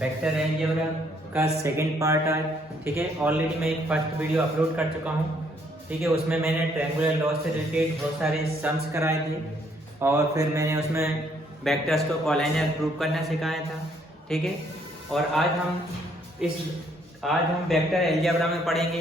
Vector algebra का second part है। ठीक है, ऑलरेडी मैं एक फर्स्ट वीडियो अपलोड कर चुका हूँ। ठीक है, उसमें मैंने ट्रायंगुलर लॉस से रिलेटेड बहुत सारे सम्स कराए थे और फिर मैंने उसमें वेक्टर्स को कॉलाइनर प्रूव करना सिखाया था। ठीक है, और आज हम वेक्टर अलजेब्रा में पढ़ेंगे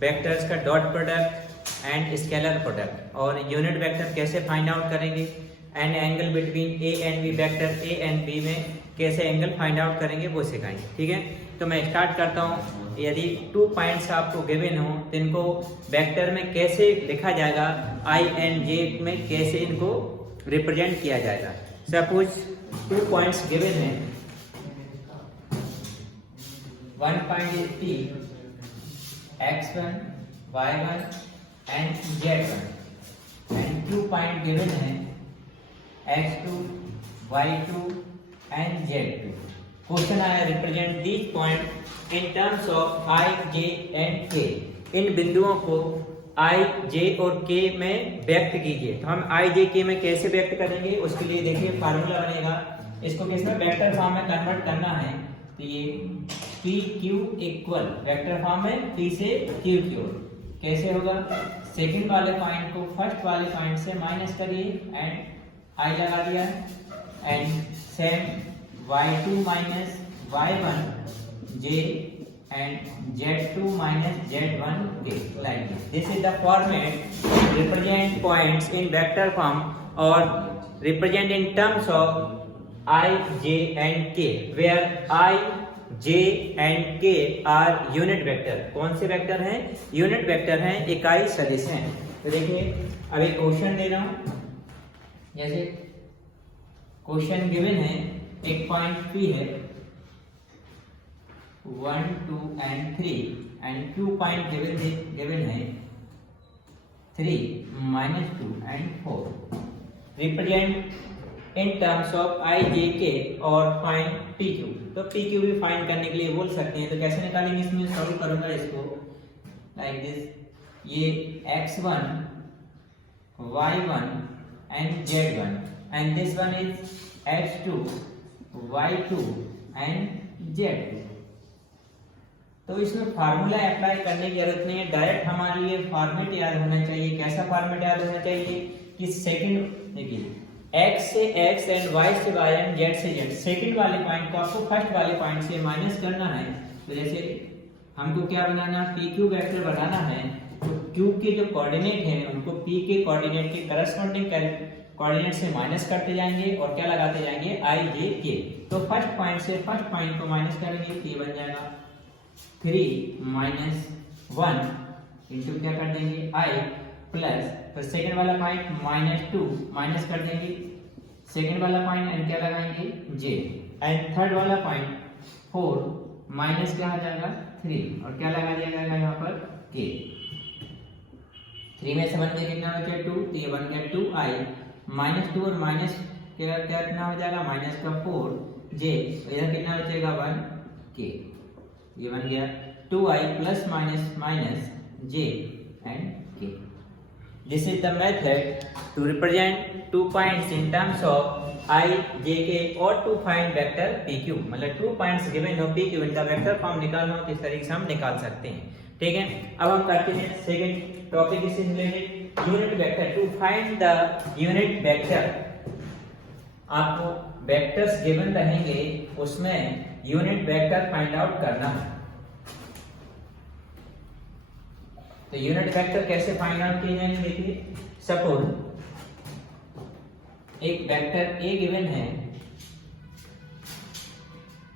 वेक्टर्स का dot product and scalar product और यूनिट वेक्टर कैसे फाइंड आउट करेंगे and angle between A and B, vector A and B में कैसे एंगल फाइंड आउट करेंगे वो सिखाएंगे। ठीक है, तो मैं स्टार्ट करता हूँ। यदि 2 पॉइंट्स आपको गिवन हो तो इनको वेक्टर में कैसे लिखा जाएगा, आई एंड जे में कैसे इनको रिप्रेजेंट किया जाएगा। सपोज 2 पॉइंट्स गिवन है, 1 point is P, x1, y1 and z1 and 2 point given है x2, y2 and z2। Question आया represent these point in terms of i, j and k। इन बिंदुओं को i, j और k में व्यक्त कीजिए। तो हम i, j, k में कैसे व्यक्त करेंगे उसके लिए देखिए फार्मूला बनेगा। इसको किसमें वेक्टर फॉर्म में कन्वर्ट करना है तो ये p q equal vector form में p से q की ओर कैसे होगा, सेकंड वाले पॉइंट को फर्स्ट वाले पॉइंट से माइनस करिए एंड i लगा दिया and same y2 minus y1 j and z2 minus z1 k like this. This is the format represent points in vector form or represent in terms of I, j and k where I, j and k are unit vector। कौन से vector हैं? Unit vector हैं, इकाई सदिश हैं। तो देखिए अब एक क्वेश्चन दे रहा हूं, जैसे क्वेश्चन गिवन है एक पॉइंट P है 1, 2 and 3 and 2 पॉइंट गिवन है 3, -2 and 4। Represent in terms of i, j, k और फाइंड PQ। तो PQ भी फाइंड करने के लिए बोल सकते हैं। तो कैसे निकालेंगे, इसमें सॉल्व करूंगा इसको लाइक दिस। ये x1, y1 and z1 and this one is x2, y2 and z2। तो इसमें फार्मूला अप्लाई करने की जरूरत नहीं है, डायरेक्ट हमारे लिए फॉर्मेट याद होना चाहिए। कैसा फॉर्मेट याद होना चाहिए कि सेकंड देखिए x से x एंड y से y एंड z से z, सेकंड वाले पॉइंट को आपको फर्स्ट वाले पॉइंट से माइनस करना है। तो जैसे हमको क्या बनाना, PQ वेक्टर बनाना है तो Q के जो कोऑर्डिनेट हैं उनको P के कोऑर्डिनेट के करस्पॉन्डिंग कोऑर्डिनेट से माइनस करते जाएंगे और क्या लगाते जाएंगे, i, j, k। तो फर्स्ट पॉइंट से फर्स्ट पॉइंट को माइनस करेंगे तो ये बन जाएगा 3 माइनस 1 इंटू क्या कर देंगे i प्लस, तो सेकंड वाला पॉइंट -2 माइनस कर देंगे सेकंड वाला पॉइंट एंड क्या लगाएंगे j एंड थर्ड वाला पॉइंट 4 माइनस क्या आ जाएगा 3 और क्या लगा दिया जाएगा यहाँ पर k। 3 में से 1 में कितना बचा 2, तो ये बन गया 2i -2 और माइनस कितना हो जाएगा माइनस का 4 j, तो इधर कितना बचेगा 1 k। ये बन गया 2i plus minus minus j and k। This is the method to represent 2 points in terms of I, j, k or to find vector PQ। मतलब 2 points given हो PQ, इनका वेक्टर फॉर्म निकालना हो किस तरीके से हम निकाल सकते हैं। ठीक है, अब हम करते हैं सेकंड टॉपिक इससे related unit vector. To find the unit vector, आपको वेक्टर्स गिवन रहेंगे उसमें यूनिट वेक्टर फाइंड आउट करना है। तो यूनिट वेक्टर कैसे फाइंड आउट किए जाएंगे, देखिए सपोज एक वेक्टर A गिवन है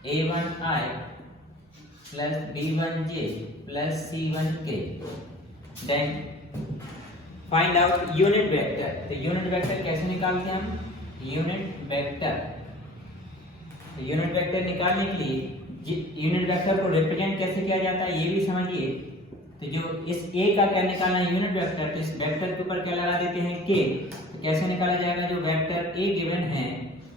a1i plus b1j plus c1k, then find out unit vector. तो यूनिट वेक्टर कैसे निकालते हैं हम, यूनिट वेक्टर निकालने के लिए यूनिट वेक्टर को रिप्रेजेंट कैसे किया जाता है ये भी समझिए। तो जो इस a का क्या निकालना है यूनिट वेक्टर, तो इस वेक्टर के ऊपर क्या लगा देते हैं k। तो कैसे निकाला जाएगा, जो वेक्टर a गिवन है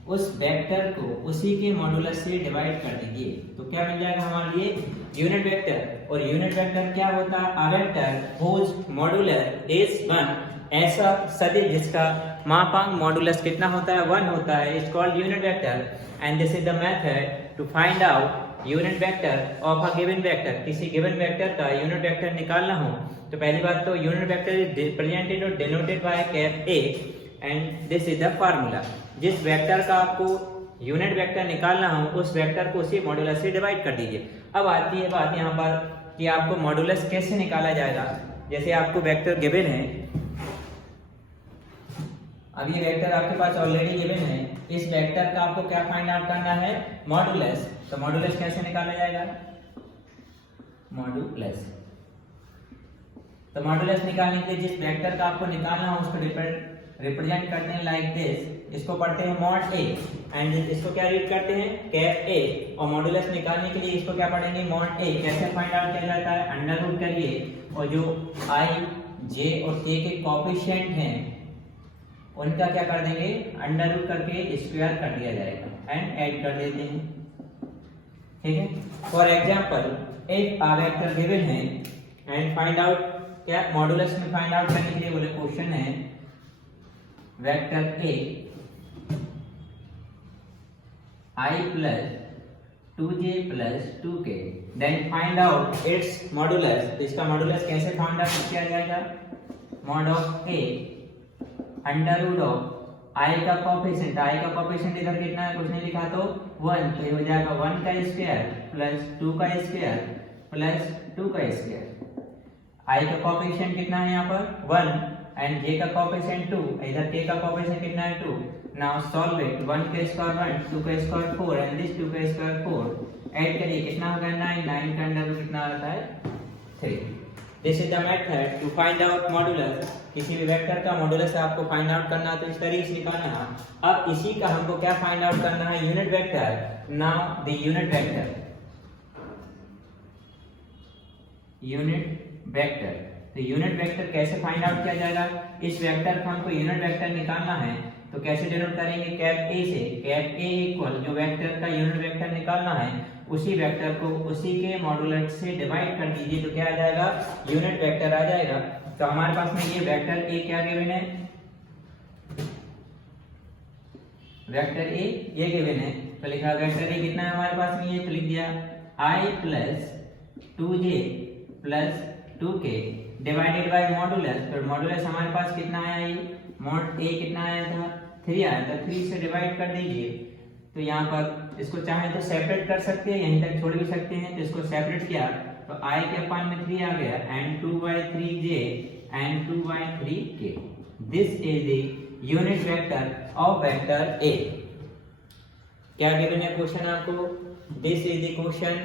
उस वेक्टर को उसी के मॉडुलस से डिवाइड कर दीजिए तो क्या मिल जाएगा हमारे लिए यूनिट वेक्टर। और यूनिट वेक्टर क्या होता है, a vector whose modulus is 1, ऐसा सदिश जिसका मापांक मॉडुलस कितना होता है 1 होता है, is called unit vector. And this is the method to find out unit vector of a given vector, किसी गिवन वेक्टर का यूनिट वेक्टर निकालना हो तो पहली बात तो यूनिट वेक्टर इज रिप्रेजेंटेड और denoted by cap A and this is the formula. जिस वेक्टर का आपको यूनिट वेक्टर निकालना हो उस वेक्टर को उसी मॉडुलस से डिवाइड कर दीजिए। अब आती है बात यहाँ पर कि आपको मॉडुलस कैसे निकाला जाएगा। जैसे आपको वेक्टर गिवन है, अब ये वेक्टर आपके पास ऑलरेडी गिवन है, इस वेक्टर का आपको क्या फाइंड आउट करना है, मॉडुलस। तो मॉडुलस कैसे निकाला जाएगा, मॉडुलस। तो मॉडुलस निकालने के लिए जिस वेक्टर का आपको निकालना हो उसको रिप्रेजेंट करते हैं लाइक दिस, इसको पढ़ते हैं मॉड ए एंड इसको क्या रीड करते हैं, कैप ए। और मॉडुलस निकालने के लिए इसको क्या पढ़ेंगे, मॉड ए। कैसे फाइंड आउट किया जाता है, अंडर रूट करिए और जो आई, जे और के कोएफिशिएंट हैं उनका क्या कर देंगे, अंडर रूट करके स्क्वायर कर दिया जाएगा एंड ऐड कर देते हैं। ठीक है। For example if a vector given है एंड फाइंड आउट, क्या मॉडुलस में फाइंड आउट करने के लिए बोले क्वेश्चन है vector A I plus 2j plus 2k, then find out its modulus. तो इसका मॉडुलस कैसे फाइंड आउट किया जाएगा, mod of a under root of i का कोएफिशिएंट, i का कोएफिशिएंट इधर कितना है कुछ नहीं लिखा तो 1, तो ये हो जाएगा 1 का स्क्वायर प्लस 2 का स्क्वायर प्लस 2 का स्क्वायर। i का कोएफिशिएंट कितना है यहाँ पर 1 एंड j का कोएफिशिएंट 2, इधर k का कोएफिशिएंट कितना है 2। नाउ सॉल्व इट, 1 का स्क्वायर 1, 2 का स्क्वायर 4 एंड दिस 2 का स्क्वायर 4, ऐड करिए कितना होगा 9, 9 का अंडर रूट कितना आता है 3। This is the method to find out modulus. किसी भी वेक्टर का मॉडुलस आपको फाइंड आउट करना है तो इस तरीके से निकालना है। अब इसी का हमको क्या फाइंड आउट करना है, unit vector. Now the unit vector, unit vector. तो यूनिट वेक्टर कैसे फाइंड आउट किया जाएगा, इस वेक्टर का हमको यूनिट वेक्टर निकालना है तो कैसे डिनोट करेंगे, कैप ए से। कैप ए इक्वल जो वेक्टर का यूनिट वेक्टर निकालना है उसी वेक्टर को उसी के मॉडुलस से डिवाइड कर दीजिए तो क्या आ जाएगा, यूनिट वेक्टर आ जाएगा। तो हमारे पास में ये वेक्टर ए क्या गिवन है, वेक्टर ए ये गिवन है तो लिखा वेक्टर ए कितना है हमारे पास में, ये तो लिख दिया i plus 2j plus 2k divided by modulus. तो मॉडुलस हमारे पास कितना आया, ये मॉड ए कितना आया था 3 आया था, 3 से डिवाइड कर दीजिए। तो यहाँ पर इसको चाहे तो सेपरेट कर सकते हैं, यहीं तक छोड़ भी सकते हैं। तो इसको सेपरेट किया तो i के अपान में 3 आ गया and 2/3j and 2/3k। This is the unit vector of vector ए। क्या गिवन है क्वेश्चन आपको, this is the question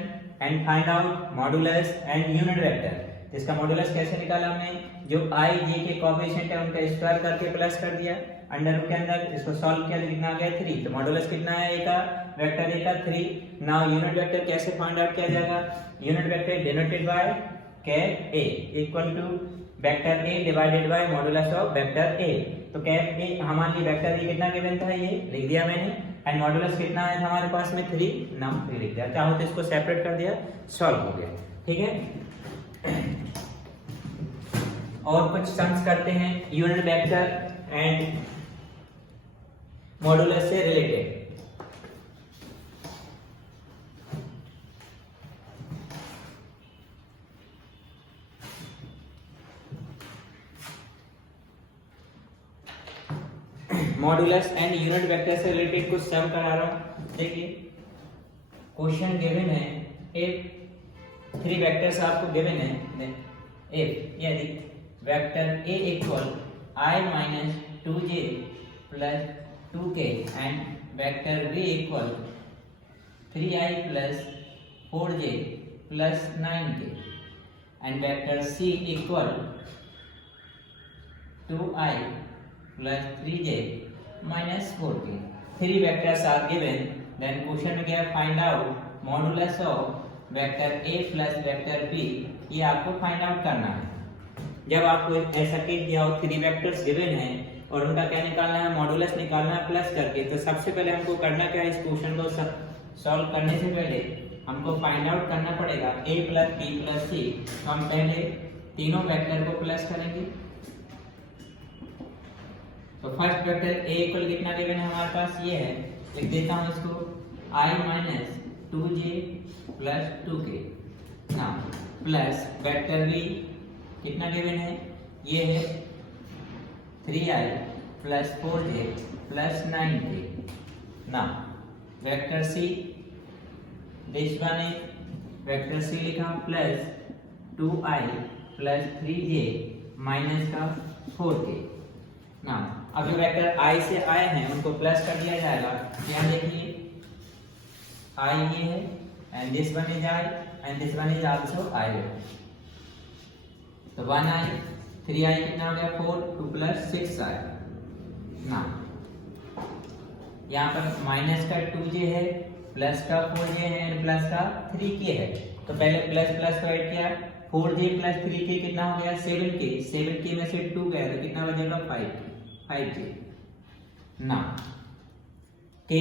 and find out modulus and unit vector. इसका मॉडुलस कैसे निकाला हमने, जो i j के कोएफिशिएंट है उनका स्क्वायर करके प्लस कर दिया अंडर रूट के अंदर, इसको सॉल्व किया तो कितना आ गया 3। तो मॉडुलस कितना है ए का, वेक्टर ए का 3। नाउ यूनिट वेक्टर कैसे फाइंड आउट किया जाएगा, unit vector denoted by cap A equal to vector A divided by modulus of vector A. तो कैप ए हमारे लिए वेक्टर ए कितना गिवन था, ये लिख दिया मैंने एंड मॉडुलस कितना है हमारे पास में 3, नाम 3 लिख दिया। चाहो तो इसको सेपरेट कर दिया, सॉल्व हो गया। ठीक है। और कुछ सम्स करते हैं यूनिट वेक्टर एंड मॉडुलस से related. Modulus and unit vector से रिलेटेड कुछ सम करा रहा हूं। देखिए क्वेश्चन गिवन है, इफ 3 वेक्टर्स आपको गिवन है, देन इफ यदि vector a equal i minus 2j plus 2k and vector b equal 3i plus 4j plus 9k and vector c equal 2i plus 3j minus 4k। 3 vectors are given, then question में क्या find out modulus of vector a plus vector b। ये आपको find out करना है। जब आपको ऐसा case दिया हो 3 वेक्टर्स गिवन है और उनका क्या निकालना है, मॉडुलस निकालना है प्लस करके, तो सबसे पहले हमको करना क्या है, इस क्वेश्चन को सॉल्व करने से पहले हमको फाइंड आउट करना पड़ेगा a plus b plus c। हम पहले तीनों वेक्टर को प्लस करेंगे। तो फर्स्ट वेक्टर a इक्वल कितना गिवन है हमारे पास, ये है, लिख देता हूँ इसको i minus 2j plus 2k। ना प्लस वेक्टर बी कितना गिवन है, ये है 3i plus 4j plus 9k। ना वेक्टर सी, दिस वन है वेक्टर सी लिखा plus 2i plus 3j minus का 4k। ना अब जो वेक्टर i से आए हैं उनको प्लस कर दिया जाएगा। यहाँ देखिए i ये है and this one is i and this one is also i। तो 1i 3i कितना हो गया 4, 2 प्लस 6i। ना यहाँ पर माइनस का 2j है, प्लस का 4j है एंड प्लस का 3k है। तो पहले प्लस प्लस को ऐड किया, 4j प्लस 3k कितना हो गया 7k। 7k में से 2 गया तो कितना बचेगा 5k। ना k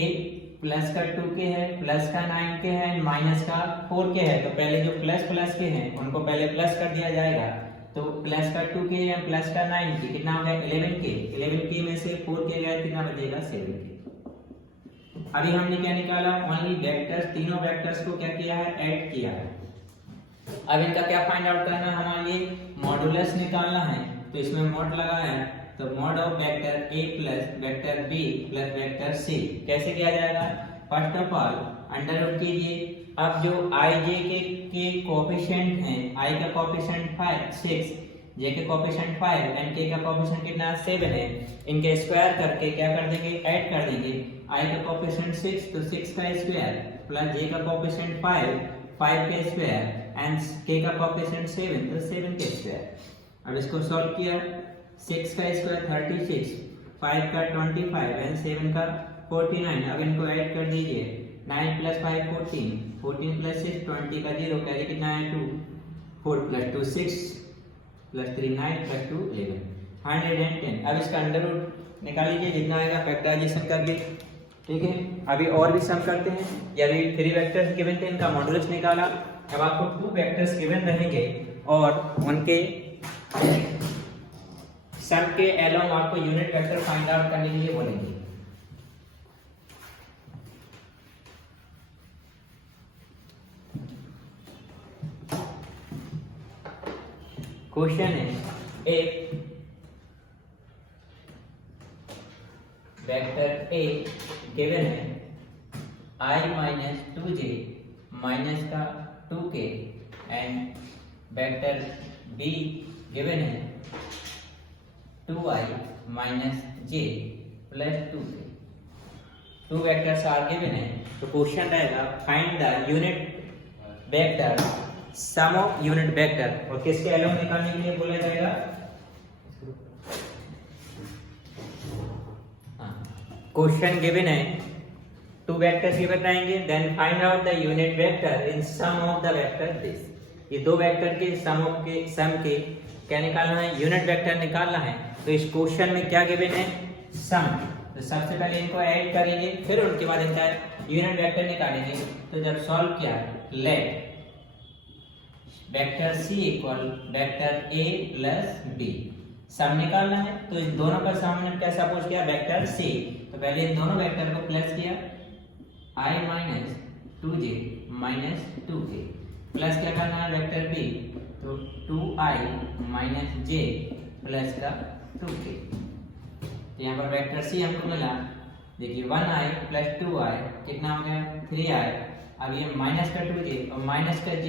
प्लस का 2k है, प्लस का 9k है एंड माइनस का 4k है। तो पहले जो प्लस प्लस के हैं उनको पहले प्लस कर दिया जाएगा। तो प्लस का 2k है प्लस का 9k कितना हो गया 11k। 11k में से 4k गया कितना बचेगा 7k। अभी हमने क्या निकाला, ओनली वेक्टर्स, तीनों वेक्टर्स को क्या किया है ऐड किया है। अब इनका क्या फाइंड आउट करना है, हमारे लिए मॉडुलस निकालना है। तो इसमें मॉड लगाया है, तो mod of vector a plus vector b plus vector c कैसे किया जाएगा। First of all under root कीजिए। अब जो i j के कोएफिशिएंट हैं, i का कोएफिशिएंट 6, j के कोएफिशिएंट 5 एंड k का कोएफिशिएंट कितना 7 है, इनके स्क्वायर करके क्या कर देंगे ऐड कर देंगे। i का कोएफिशिएंट 6 तो 6 का स्क्वायर प्लस j का कोएफिशिएंट 5 का स्क्वायर एंड k का कोएफिशिएंट 7 तो 7 का स्क्वायर। अब इसको सॉल्व किया, 6 का स्क्वायर 36, 5 का 25 एंड 7 का 49। अब इनको ऐड कर दीजिए, 9 प्लस 5 14, 14 प्लस 6 20 का 0 कैरी कितना है 2, 4 प्लस 2 6 प्लस 3 9 प्लस 2 11 110। अब इसका अंडर रूट निकाल लीजिए जितना आएगा फैक्टराइजेशन करके। ठीक है, अभी और भी सम करते हैं। या अभी 3 वेक्टर्स गिवन थे, इनका मॉडुलस निकाला। अब आपको 2 वेक्टर्स गिवन रहेंगे और उनके सम के एलोंग आपको यूनिट वेक्टर फाइंड आउट करने के लिए बोलेंगे। क्वेश्चन है, एक वेक्टर a गिवन है i माइनस 2j माइनस का 2k and vector b given है 2i minus j plus 2k। 2 vectors are given है। तो क्वेश्चन रहेगा find the unit vector sum of unit vector, और किसके एलोंग निकालने के लिए बोला जाएगा। क्वेश्चन गिवन है 2 वेक्टर्स गिवन रहेंगे, then find out the unit vector in sum of the vector this. ये 2 वेक्टर के सम के क्या निकालना है, यूनिट वेक्टर निकालना है। तो इस क्वेश्चन में क्या गिवन है सम। तो सबसे पहले इनको ऐड करेंगे, फिर उनके बाद इनका यूनिट वेक्टर निकालेंगे। तो जब सॉल्व किया, let vector c equal vector a plus b, sum निकालना है। तो इन दोनों का सम हमने क्या सपोज किया वेक्टर c। तो पहले इन दोनों वेक्टर को प्लस किया, i minus 2j minus 2k plus क्या करना है वेक्टर b, तो 2i माइनस j प्लस का 2k। तो यहाँ पर वेक्टर c हमको मिला, देखिए 1i प्लस 2i कितना हो गया 3i। अब ये माइनस का 2j और माइनस का j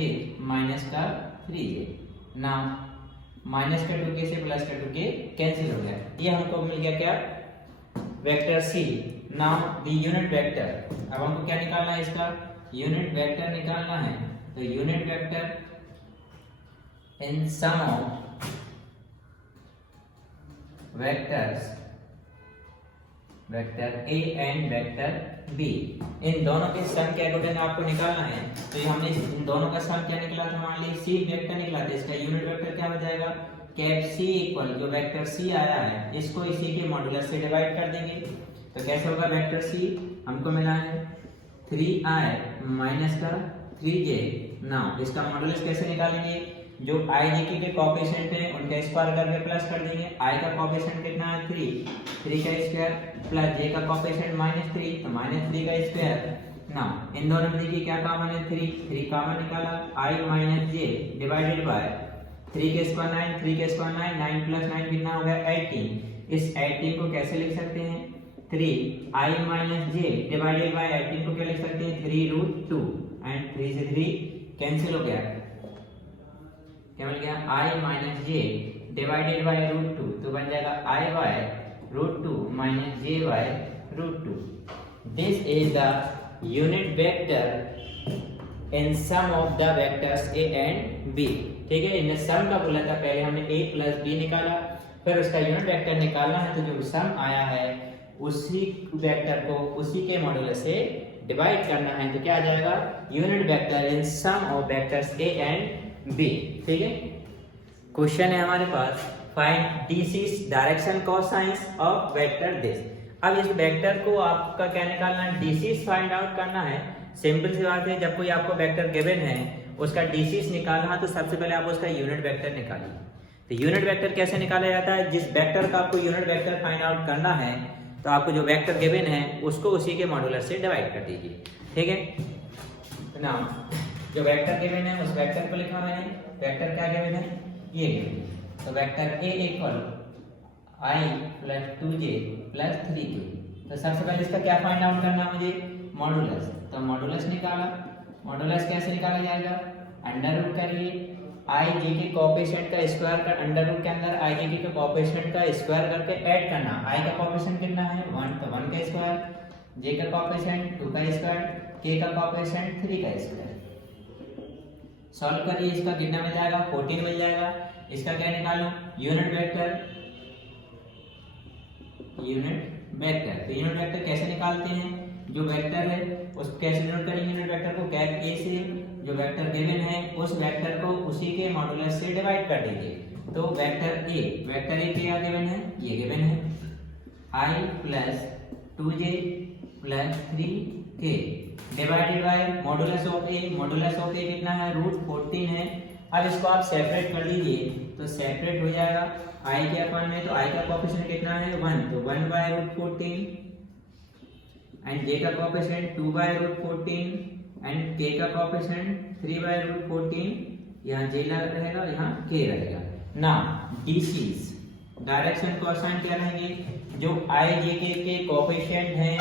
माइनस का 3j। ना माइनस का 2k से प्लस का 2k कैंसिल हो गया। ये हमको मिल गया क्या vector c। Now the unit vector. अब हमको क्या निकालना है, इसका यूनिट वेक्टर निकालना है। तो unit vector in sum of vectors vector a and vector b, इन दोनों के सम के अकॉर्डिंग आपको निकालना है। तो ये हमने इन दोनों का सम क्या निकला था, मान लीजिए c वेक्टर निकला था, इसका यूनिट वेक्टर क्या हो जाएगा कैप c इक्वल जो वेक्टर c आया है इसको इसी के मॉडुलस से डिवाइड कर देंगे। तो कैसे होगा वेक्टर c हमको मिला है 3i माइनस का 3j। ना इसका मॉडुलस कैसे निकालेंगे, जो i j के कोएफिशिएंट है उनका स्क्वायर करके प्लस कर देंगे। i का कोएफिशिएंट कितना है 3 का स्क्वायर प्लस j का कोएफिशिएंट -3 तो -3 का स्क्वायर ना इन दोनों में देखिए क्या कॉमन है, 3 कॉमन निकाला, I minus J divided bye 3 के स्क्वायर 9, 3 के स्क्वायर 9, 9 प्लस 9 कितना हो गया 18। इस 18 को कैसे लिख सकते हैं, 3 I minus J divided bye 18 को क्या लिख सकते हैं, 3√2 एंड 3 से 3 कैंसिल हो गया, क्या मिल गया I minus J divided by √2, तो बन जाएगा I by √2 minus J by √2। This is the unit vector in sum of the vectors a and b। ठीक है, इन्हें सम का बोला था, पहले हमने a प्लस b निकाला, फिर उसका यूनिट वेक्टर निकालना है, तो जो सम आया है उसी वेक्टर को उसी के मॉड्यूलस से डिवाइड करना है, तो क्या आ जाएगा unit vector in sum of vectors a and b। ठीक है, क्वेश्चन है हमारे पास find DCs direction cosines of vector this. अब इस वेक्टर को आपका क्या निकालना है, डीसीज फाइंड आउट करना है। सिंपल सी बात है, जब कोई आपको वेक्टर गिवन है उसका डीसीज निकालना है तो सबसे पहले आप उसका यूनिट वेक्टर निकालिए। तो यूनिट वेक्टर कैसे निकाला जाता है, जिस वेक्टर का आपको यूनिट वेक्टर फाइंड आउट करना है तो आपको जो वेक्टर गिवन है उसको उसी के मॉड्यूलर से डिवाइड कर दीजिए। ठीक है, तो ना जो वेक्टर गिवन है उस वेक्टर को लिखा मैंने, वेक्टर क्या गिवन है, ये गिवन है, तो vector a equal I plus 2j plus 3k। तो सबसे पहले इसका क्या फाइंड आउट करना है मुझे, मॉडुलस। तो मॉडुलस निकाला, मॉडुलस कैसे निकाला जाएगा, अंडर रूट करिए I j के कोएफिशिएंट का स्क्वायर कर, अंडर रूट के अंदर I j के कोएफिशिएंट का स्क्वायर करके ऐड करना। I का कोएफिशिएंट कितना है 1, तो 1 का स्क्वायर, j का कोएफिशिएंट 2 का स्क्वायर, k का कोएफिशिएंट 3 का स्क्वायर। सॉल्व करिए, इसका कितना मिल जाएगा 14 मिल जाएगा। इसका क्या निकालूं, यूनिट वेक्टर, यूनिट वेक्टर। तो यूनिट वेक्टर कैसे निकालते हैं, जो वेक्टर है उसको कैसे डिनोट करेंगे, यूनिट वेक्टर को कैप a से जो वेक्टर गिवन है उस वेक्टर को उसी के मॉड्यूलस से डिवाइड कर दीजिए। तो वेक्टर a क्या गिवन है, ये गिवन है I plus 2j plus 3k divided by modulus of a, modulus of a कितना है √14 है। अब इसको आप सेपरेट कर लीजिए तो सेपरेट हो जाएगा I के अपन में, तो I का कोएफिशिएंट कितना है 1, तो 1 बाय √14 एंड j का कोएफिशिएंट 2 बाय √14 एंड k का कोएफिशिएंट 3 बाय √14। यहाँ j रहेगा, यहाँ k रहेगा ना। डीसीज डायरेक्शन कोसाइन क्या रहेंगे, जो I j के कोएफिशिएंट हैं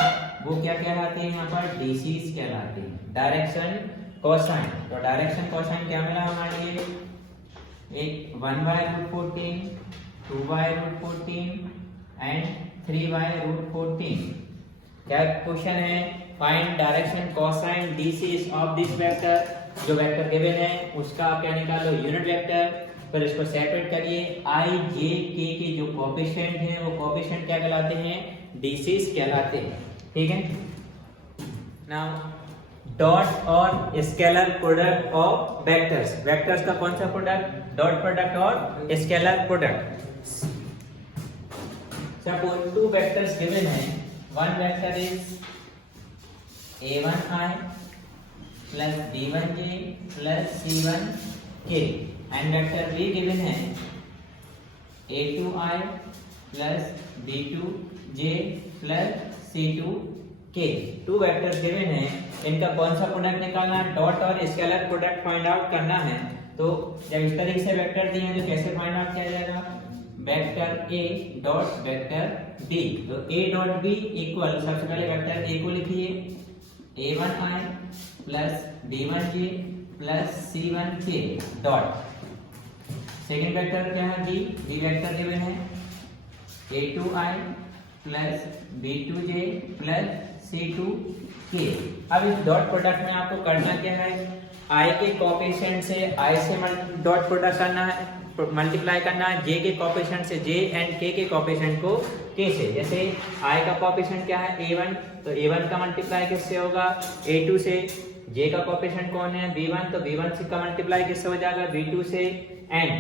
वो क्या कहलाते हैं, यहाँ पर डीसीज कहलाते हैं, डायरेक्शन कोसाइन। तो डायरेक्शन कोसाइन क्या मिला हमारे लिए, एक 1 बाय √14, 2 बाय √14 एंड 3 बाय √14। क्या क्वेश्चन है, find direction cosine DCs of this vector. जो वेक्टर गिवन है उसका आप क्या निकालो, यूनिट वेक्टर, फिर इसको सेपरेट करिए। I j k के जो कोएफिशिएंट हैं वो कोएफिशिएंट क्या कहलाते हैं, डीसीज कहलाते हैं। ठीक है, नाउ डॉट और scalar product of vectors. Vectors का कौन सा प्रोडक्ट, डॉट प्रोडक्ट और scalar product. Suppose 2 vectors given है, one vector is a1i plus b1j plus c1k and vector b given है a2i plus b2j plus c2k। 2 vectors given है, इनका कौन सा प्रोडक्ट निकालना है, डॉट और स्केलर प्रोडक्ट फाइंड आउट करना है। तो जब इस तरीके से वेक्टर दिए हैं तो कैसे फाइंड आउट किया जाएगा, vector a dot vector b। तो a डॉट b इक्वल, सबसे पहले वेक्टर a को लिखिए a1i plus b1j plus c1k dot, second vector क्या है b वेक्टर गिवन है a2i plus b2j plus c2k। अब इस डॉट प्रोडक्ट में आपको करना क्या है, I के कोएफिशिएंट से I से डॉट प्रोडक्ट करना है, मल्टीप्लाई करना है, j के कोएफिशिएंट से j एंड k के कोएफिशिएंट को k से। जैसे I का कोएफिशिएंट क्या है a1, तो a1 का मल्टीप्लाई किससे होगा, a2 से। j का कोएफिशिएंट कौन है b1, तो b1 से का मल्टीप्लाई किससे हो जाएगा, b2 से। एंड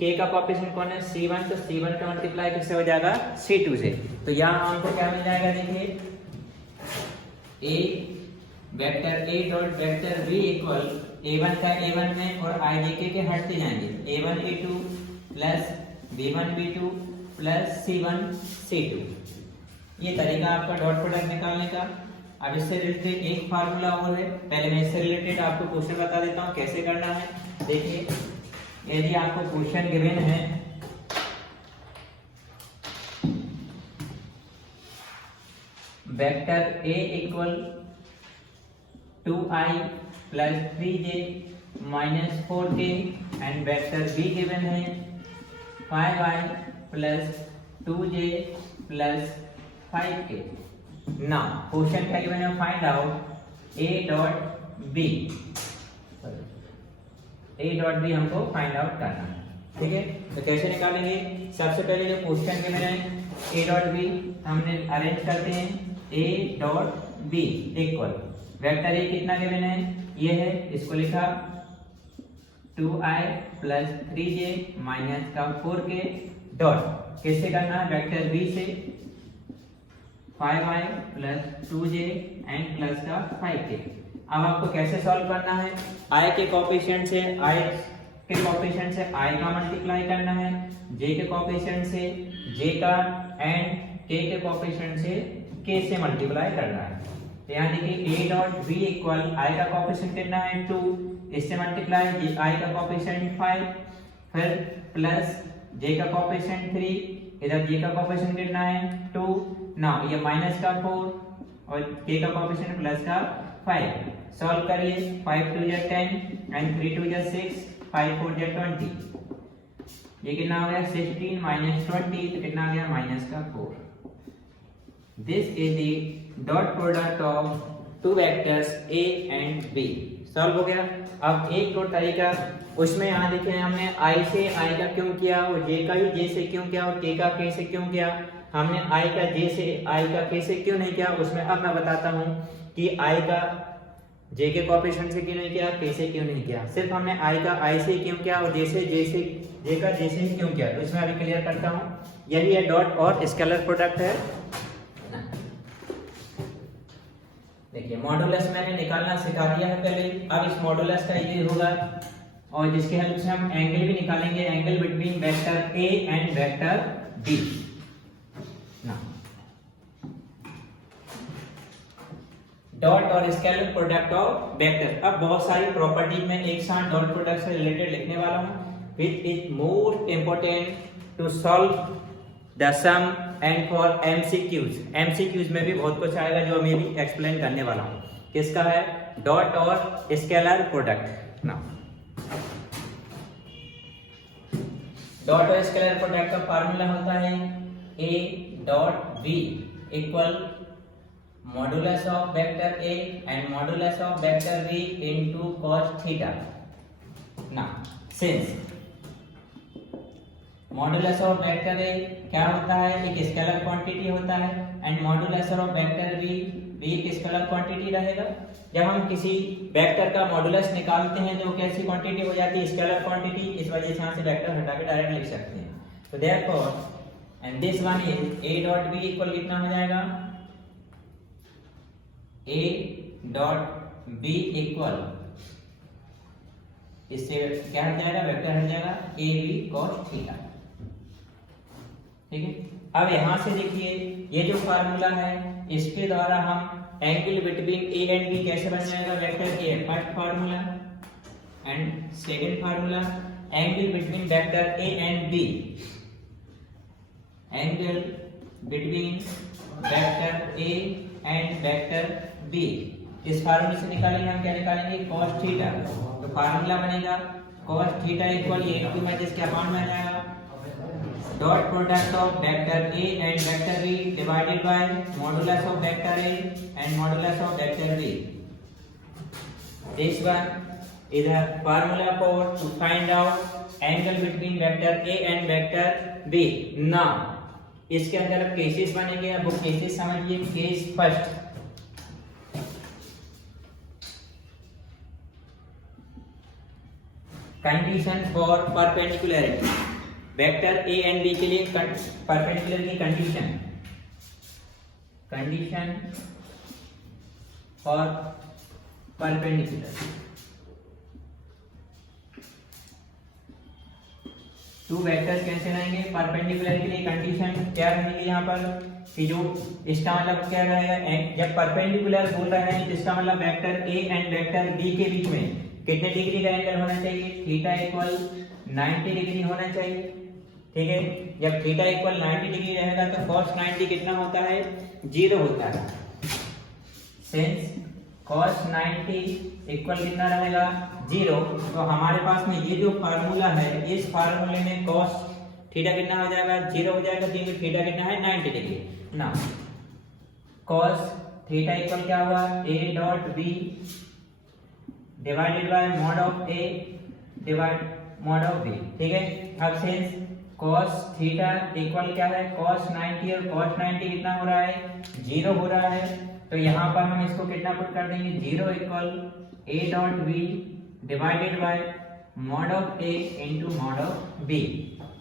k का कोएफिशिएंट कौन है c1, तो c1 का मल्टीप्लाई किससे हो जाएगा, c2 से। तो यहाँ हमको क्या मिल जाएगा, देखिए a vector a dot vector b equal a1 का a1 में और I j k के हटते जाएंगे, a1 a2 plus b1 b2 plus c1 c2। ये तरीका आपका डॉट प्रोडक्ट निकालने का। अब इससे रिलेटेड एक फार्मूला और है, पहले मैं इससे रिलेटेड आपको क्वेश्चन बता देता हूँ कैसे करना है। देखिए, यदि आपको क्वेश्चन गिवन है vector A equal 2i plus 3j minus 4k and vector B given है 5i plus 2j plus 5k। Now question क्या गिवन है, find out A dot B, A dot B हमको फाइंड आउट करना है। ठीक है, तो कैसे निकालेंगे, सबसे पहले जो क्वेश्चन गिवन है A डॉट B हमने अरेंज करते हैं। A dot B equal vector A कितना गिवन है, ये है, इसको लिखा 2i प्लस 3j माइनस का 4k डॉट किससे करना है, वेक्टर B से 5i plus 2j and plus का 5k। अब आपको कैसे सॉल्व करना है, i के कोएफिशिएंट से i के कोएफिशिएंट से i का मल्टीप्लाई करना है, j के कोएफिशिएंट से j का एंड k के कोएफिशिएंट से k से मल्टीप्लाई करना है। तो यहाँ देखिए a dot b equal i का कोएफिशिएंट कितना है 2, इससे मल्टीप्लाई i का कोएफिशिएंट 5, फिर प्लस j का कोएफिशिएंट 3, इधर j का कोएफिशिएंट कितना है 2, ना ये माइनस का 4 और k का कोएफिशिएंट प्लस का 5। सॉल्व करिए, 5 2 जा 10 एंड 3 2 जा 6, 5 4 जा 20। ये कितना हो गया 16 माइनस 20, तो कितना आ गया माइनस का 4। This is the dot product of two vectors A and B। Solve हो गया। अब एक और तरीका, उसमें यहाँ देखें हमने I से I का क्यों किया और J का ही J से क्यों किया और K का K से क्यों किया, हमने I का J से I का K से क्यों नहीं किया, उसमें अब मैं बताता हूँ कि I का J के कोएफिशिएंट से क्यों नहीं किया, K से क्यों नहीं किया। सिर्फ हमने I का I से क्यों किया और J का J से क्यों किया, तो इसमें अभी क्लियर करता हूँ। यही है डॉट और स्केलर प्रोडक्ट है। देखिए, मॉडुलस मैंने निकालना सिखा दिया है पहले, अब इस मॉडुलस का ये होगा और जिसके हेल्प से हम एंगल भी निकालेंगे, angle between vector A and vector B। Dot और स्केलर प्रोडक्ट ऑफ वेक्टर। अब बहुत सारी प्रॉपर्टी में एक साथ डॉट प्रोडक्ट से रिलेटेड लिखने वाला हूँ, which is most important to solve the sum and for MCQs. MCQs में भी बहुत कुछ आएगा जो मैं भी एक्सप्लेन करने वाला हूँ। किसका है, डॉट और स्केलर प्रोडक्ट। ना डॉट और स्केलर प्रोडक्ट का फार्मूला होता है A dot B equal modulus of vector A and modulus of vector B into cos theta. ना since modulus of vector A क्या होता है, एक स्केलर क्वांटिटी होता है and modulus of vector B भी एक स्केलर क्वांटिटी रहेगा। जब हम किसी वेक्टर का मॉडुलस निकालते हैं तो कैसी क्वांटिटी हो जाती है, स्केलर क्वांटिटी। इस वजह से यहाँ से वेक्टर हटा के डायरेक्ट लिख सकते हैं। तो therefore and this one is A dot B equal कितना हो जाएगा, A डॉट B इक्वल, इससे क्या हट जाएगा, वेक्टर हट जाएगा AB cos थीटा। ठीक है, अब यहां से देखिए ये जो फार्मूला है इसके द्वारा हम angle between A and B कैसे बन जाएगा, vector A first formula and second formula, angle between vector A and B, angle between vector A and vector B। इस फार्मूले से निकालेंगे हम, क्या निकालेंगे, cos थीटा। तो फार्मूला बनेगा cos थीटा इक्वल ये इनटू में जिसके अपाउंट में आ जाएगा dot product of vector A and vector B divided by modulus of vector A and modulus of vector B। This one is a formula for to find out angle between vector A and vector B। Now इसके अंदर अब cases बनेंगे। अब वो cases समझिए। Case first, condition for perpendicularity. Vector A and B के लिए perpendicular की condition for perpendicular. Two vectors कैसे रहेंगे? परपेंडिकुलर के लिए कंडीशन क्या रहेगी यहाँ पर कि जो इसका मतलब क्या रहेगा, जब परपेंडिकुलर बोल रहे हैं तो इसका मतलब vector A and vector B के बीच में कितने डिग्री का एंगल होना चाहिए? थीटा इक्वल 90 डिग्री होना चाहिए। ठीक है, जब थीटा इक्वल 90 डिग्री रहेगा तो cos 90 कितना होता है? 0 होता है। सिंस cos 90 इक्वल कितना रहेगा? 0। तो हमारे पास में ये जो फार्मूला है, इस फार्मूले में cos थीटा कितना हो जाएगा? 0 हो जाएगा, क्योंकि थीटा कितना है? 90 डिग्री ना। cos थीटा इक्वल क्या हुआ? a dot b divided by mod of a divide mod of b। ठीक है, अब सिंस cos थीटा इक्वल क्या है? cos 90 और cos 90 कितना हो रहा है? 0 हो रहा है। तो यहाँ पर हम इसको कितना पुट कर देंगे? 0 equal a dot b divided by mod of a into mod of b।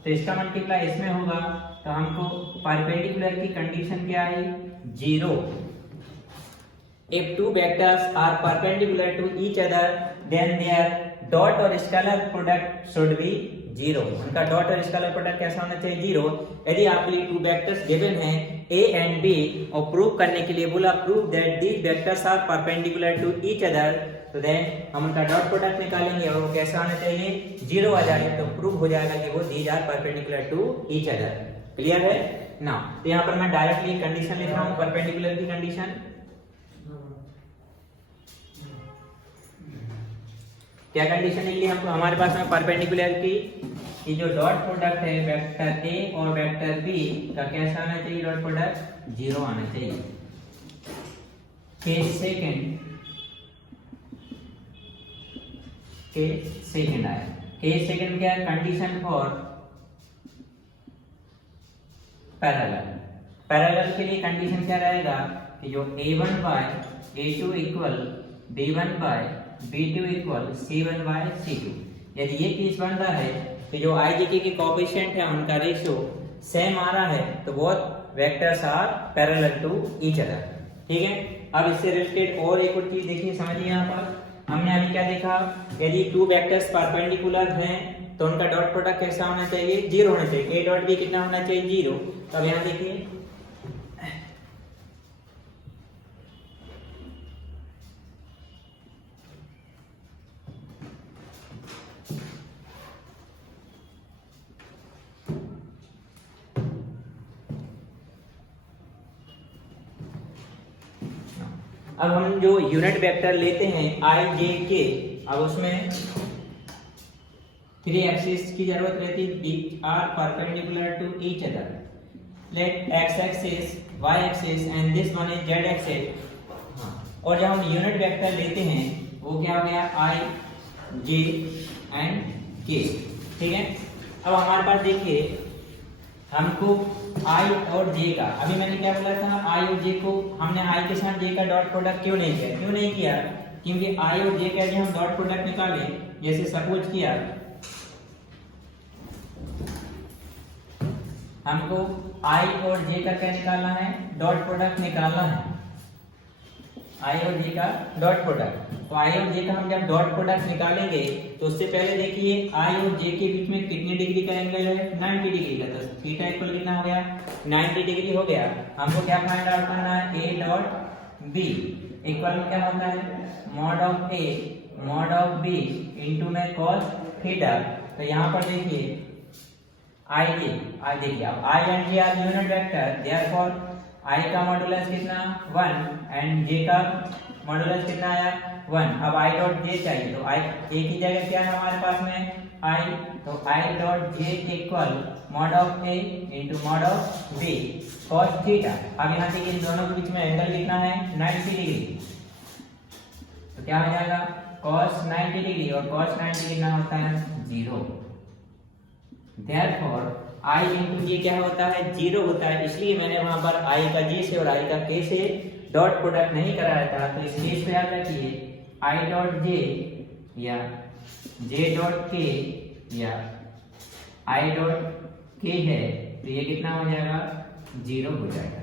तो इसका मल्टीप्लाई इसमें होगा, तो हमको परपेंडिकुलर की कंडीशन क्या है? 0। If two vectors are perpendicular to each other, then their dot और स्केलर प्रोडक्ट should be 0। उनका डॉट और स्केलर प्रोडक्ट कैसा होना चाहिए? 0। यदि आपके लिए टू वेक्टर्स गिवन हैं a एंड b और प्रूव करने के लिए बोला prove that these vectors are perpendicular to each other, तो देन हम उनका डॉट प्रोडक्ट निकालेंगे और वो कैसा होना चाहिए? 0 आ जाएगा। तो प्रूव हो जाएगा कि वो these are perpendicular to each other. Clear है ना? तो यहाँ पर मैं डायरेक्टली कंडीशन लिख रहा हूँ, परपेंडिकुलर की कंडीशन। क्या कंडीशन निकली हमको? हमारे पास में परपेंडिकुलर की कि जो डॉट प्रोडक्ट है वेक्टर ए और वेक्टर बी का कैसा आना चाहिए? डॉट प्रोडक्ट 0 आना चाहिए। केस सेकंड आया। केस सेकंड क्या है? Condition for parallel. पैरेलल के लिए कंडीशन क्या रहेगा कि जो a1 by a2 equal b1 by b2 equal c1 by c2। यदि ये केस बन रहा है कि जो IJK के कोएफिशिएंट है उनका रेशियो सेम आ रहा है, तो both vectors are parallel to each other. ठीक है, अब इससे रिलेटेड और एक और चीज देखिए, समझिए। यहाँ पर हमने अभी क्या देखा? यदि टू वेक्टर्स परपेंडिकुलर हैं तो उनका डॉट प्रोडक्ट कैसा होना चाहिए? 0 होना चाहिए। a डॉट b कितना होना चाहिए? 0। तो अब यहाँ देखिए, अब हम जो यूनिट वेक्टर लेते हैं IJK, अब उसमें 3 एक्सिस की जरूरत रहती है, which are perpendicular to each other. Let x axis, y axis and this one is z axis। और जब हम यूनिट वेक्टर लेते हैं वो क्या हो गया? I, J and K। ठीक है, अब हमारे पास देखिए हमको I और J का, अभी मैंने क्या बोला था? I और J को हमने I के साथ J का डॉट प्रोडक्ट क्यों नहीं किया? क्यों नहीं किया? क्योंकि I और J का यदि हम डॉट प्रोडक्ट निकाले, जैसे सपोज किया हमको I और J का क्या निकालना है? डॉट प्रोडक्ट निकालना है। I और J का डॉट प्रोडक्ट, तो I और J का हम जब डॉट प्रोडक्ट निकालेंगे तो उससे पहले देखिए I और J के बीच में कितने डिग्री का एंगल है? 90 डिग्री का। तो थीटा इक्वल कितना हो गया? 90 डिग्री हो गया। हमको क्या फाइंड आउट करना है? A डॉट B इक्वल क्या होता है? Mod of A mod of B into में cos थीटा। तो यहाँ पर देखिए I देखिए अब I and J are unit vector, therefore I का मॉडुलस कितना? 1 एंड J का मॉडुलस कितना आया? 1। अब I डॉट J चाहिए, तो I A की जगह क्या है हमारे पास में? I, तो I dot J equal mod of A into mod of B cos theta. अब यहाँ से इन दोनों के बीच में एंगल लिखना है 90 डिग्री, तो क्या हो जाएगा? cos 90 डिग्री और cos 90 कितना होता है? 0। Therefore I इंटू J क्या होता है? 0 होता है। इसलिए मैंने वहां पर I का J से और I का K से डॉट प्रोडक्ट नहीं कराया था। तो इस केस पे याद रखिए I डॉट J या J डॉट K या I डॉट K है, तो ये कितना हो जाएगा? 0 हो जाएगा।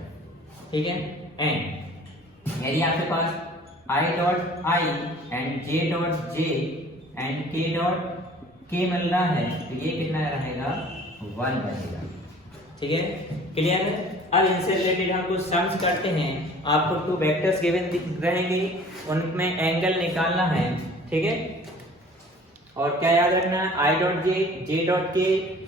ठीक है, एंड यदि आपके पास I dot I and J dot J and K dot k मिल रहा है तो ये कितना रहेगा 1 रहेगा। ठीक है, क्लियर है। अब इनसे रिलेटेड हम कुछ सम्स करते हैं। आपको 2 वेक्टर्स गिवन रहेंगे, उनमें एंगल निकालना है। ठीक है, और क्या याद रखना है, I dot J, J dot के,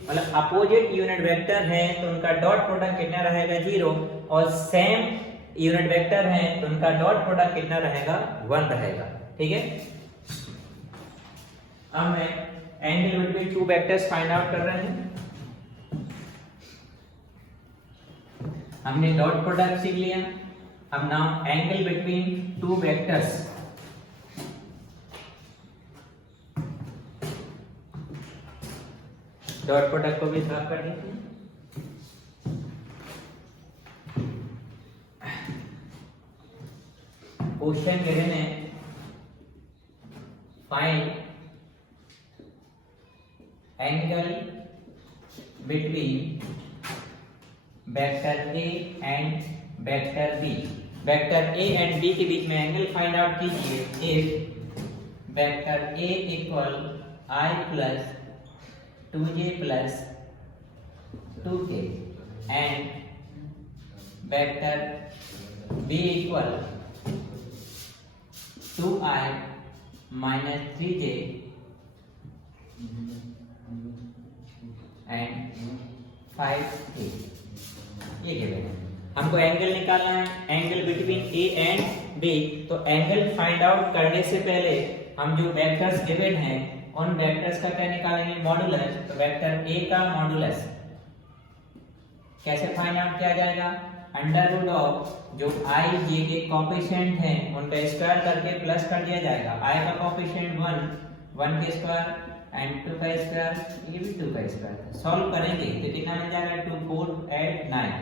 मतलब अपोजिट यूनिट वेक्टर है तो उनका डॉट प्रोडक्ट कितना रहेगा 0, और सेम यूनिट वेक्टर है तो उनका डॉट प्रोडक्ट कितना रहेगा 1 रहेगा। ठीक है, अब मैं angle between 2 vectors find out कर रहे हैं। हमने डॉट प्रोडक्ट सीख लिया। अब now angle between 2 vectors. Dot product को भी साफ कर देते हैं। क्वेश्चन गिवन है, find angle between vector A and vector B. Vector A and B के बीच में एंगल फाइंड आउट कीजिए। If vector A equal I plus 2j plus 2k and vector b equal 2i minus 3j and 5k। ये given है, हमको angle निकालना है, angle between A and B. तो एंगल फाइंड आउट करने से पहले हम जो वेक्टर्स गिवन हैं उन वेक्टर्स का क्या निकालेंगे, मॉडुलस। तो वेक्टर ए का मॉडुलस कैसे फाइंड आउट किया जाएगा, अंडर रूट ऑफ जो आई जे के कोएफिशिएंट हैं उनका स्क्वायर करके प्लस कर दिया जाएगा। आई का कोएफिशिएंट 1 के स्क्वायर एंड 2 का स्क्वायर, ये भी 2 का स्क्वायर। सॉल्व करेंगे तो कितना मिल जाएगा, 2 4 8 9।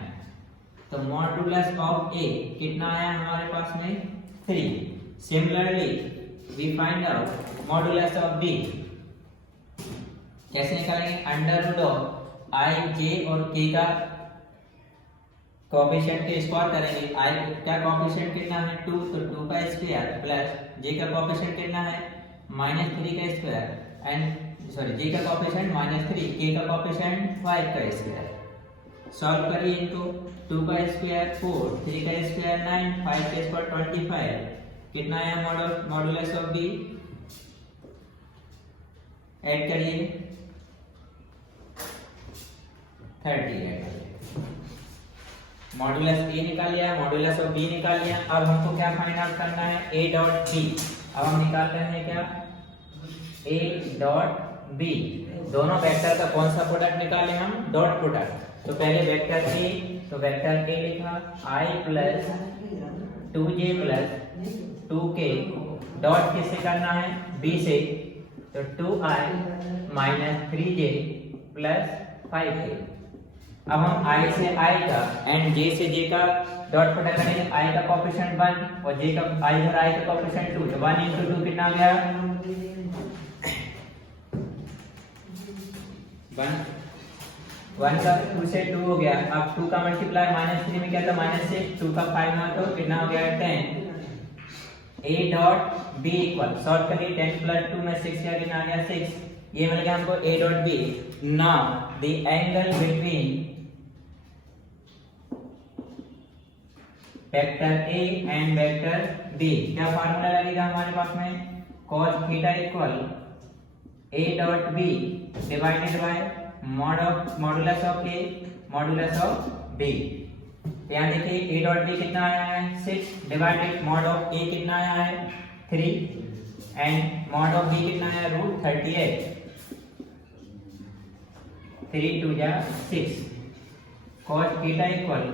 तो मॉडुलस ऑफ ए कितना आया हमारे पास में 3। Similarly we find out modulus of B. कैसे निकालेंगे, under root of I J और के का कोएफिशिएंट के स्क्वायर करेंगे। आई का कोएफिशिएंट कितना है 2, तो 2 का स्क्वायर प्लस जे का कोएफिशिएंट कितना है -3 का स्क्वायर एंड सॉरी जे का कोएफिशिएंट -3, के का कोएफिशिएंट 5 का स्क्वायर। सॉल्व करिए इनको, 2 का स्क्वायर 4, 3 का स्क्वायर 9, 5 का स्क्वायर 25। कितना आया मॉडुलस ऑफ बी, ऐड करिए 38। मॉडुलस ए निकाल लिया, मॉडुलस ऑफ बी निकाल लिया। अब हमको क्या फाइंड आउट करना है, ए डॉट बी। अब हम निकाल रहे हैं क्या, ए डॉट बी। दोनों वेक्टर का कौन सा प्रोडक्ट निकालें हम, डॉट प्रोडक्ट। तो पहले वेक्टर ए, तो वेक्टर ए लिखा आई plus 2j plus 2k, dot किससे करना है, बी से, तो 2i minus 3j plus 5k। अब हम i से i का एंड j से j का डॉट प्रोडक्ट करेंगे। i का कोएफिशिएंट 1 और j का i और i का कोएफिशिएंट 2, तो 1 × 2 कितना आ गया 1 का 2 से 2 हो गया। अब 2 का मल्टीप्लाई -3 में क्या था -6, 2 का 5 में तो कितना हो गया 10। a dot b equal, solve करिए 10 + 2 में 6 क्या कितना आ गया 6। ये मिल गया हमको a dot b। Now the angle between vector a and vector b, क्या फार्मूला लगेगा हमारे पास में, cos theta equal a dot b divided by modulus of a modulus of b। यहाँ देखिए a डॉट b कितना आया है 6 डिवाइडेड मॉड ऑफ a कितना आया है 3 एंड मॉड ऑफ b कितना आया √38। 3 2 जा 6, cos थीटा इक्वल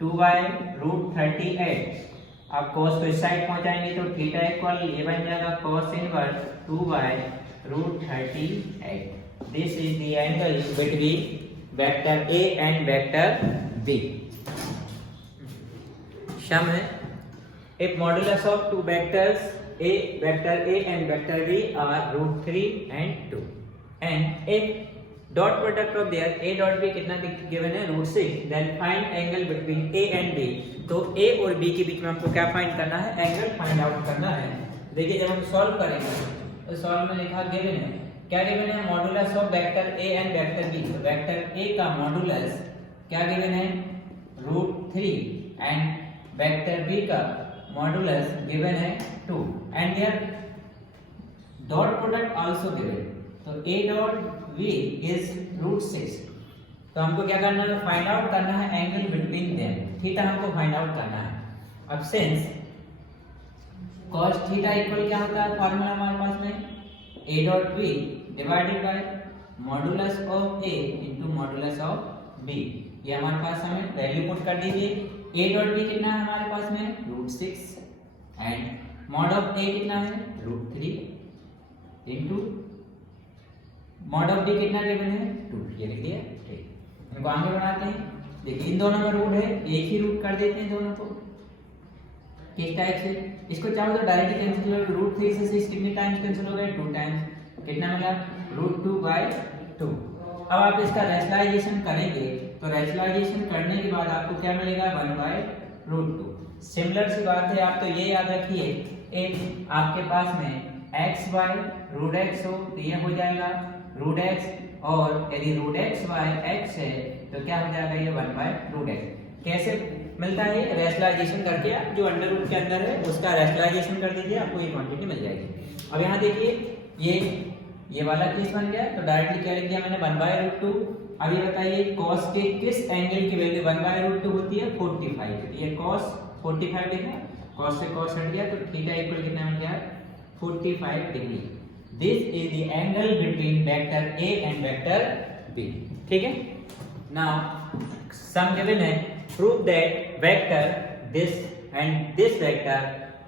2/√38। अब cos को इस साइड पहुंचाएंगे तो थीटा इक्वल ये बन जाएगा cos inverse 2/√38। This is the angle between vector a and vector b। सम है, if modulus of two vectors a vector a and vector b are √3 and 2 and if dot product of their a dot b कितना given है √6, then find angle between a and b। तो a और b के बीच में हमको क्या find करना है, एंगल फाइंड आउट करना है। देखिए जब हम सॉल्व करेंगे तो सॉल्व में लिखा गिवन है क्या गिवन है, modulus of vector A and vector B. तो वेक्टर ए का मॉडुलस क्या गिवन है, √3 एंड वेक्टर बी का मॉडुलस गिवन है 2 and their dot product also given. तो a डॉट v इज √6। तो हमको क्या करना है, फाइंड आउट करना है एंगल बिटवीन देम, थीटा हमको फाइंड आउट करना है। अब सिंस cos थीटा इक्वल क्या होता है, फार्मूला हमारे पास में a dot b divided by modulus of a into modulus of b। ये हमारे पास हमें वैल्यू पुट कर दीजिए। a डॉट b कितना है हमारे पास में, √6 एंड मॉड ऑफ a कितना है, √3 इनटू मॉड ऑफ b कितना गिवन है, 2। ये लिख दिया। ठीक, इनको आगे बढ़ाते हैं। देखिए इन दोनों में रूट है, एक ही रूट कर देते हैं दोनों को। किस टाइप से, इसको चाहो तो डायरेक्टली कैंसिल करो, √3 से 6 कितने टाइम्स कैंसिल हो गए, 2 टाइम्स। कितना मिला, √2/2। अब आप इसका रैशनलाइजेशन करेंगे तो रैशनलाइजेशन करने के बाद आपको क्या मिलेगा, 1/√2। सिमिलर सी बात है, आप तो ये याद रखिए, एक आपके पास में x/√x हो तो ये हो जाएगा √x, और यदि √x/x है तो क्या हो जाएगा, ये 1/√x। कैसे मिलता है, रैशनलाइजेशन करके आप जो अंडर रूट के अंदर है उसका रैशनलाइजेशन कर दीजिए, आपको ये क्वांटिटी मिल जाएगी। अब यहाँ देखिए ये वाला केस बन गया, तो डायरेक्टली क्या लिख दिया मैंने, 1/√2। अब ये बताइए cos के किस एंगल की वैल्यू 1/√2 होती है, 45। ये cos 45 लिखा, cos से cos हट गया, तो थीटा इक्वल कितना मिल गया, 45 degree. This is the angle between vector a and vector b। ठीक है, नाउ सम गिवन है, prove that vector this and this vector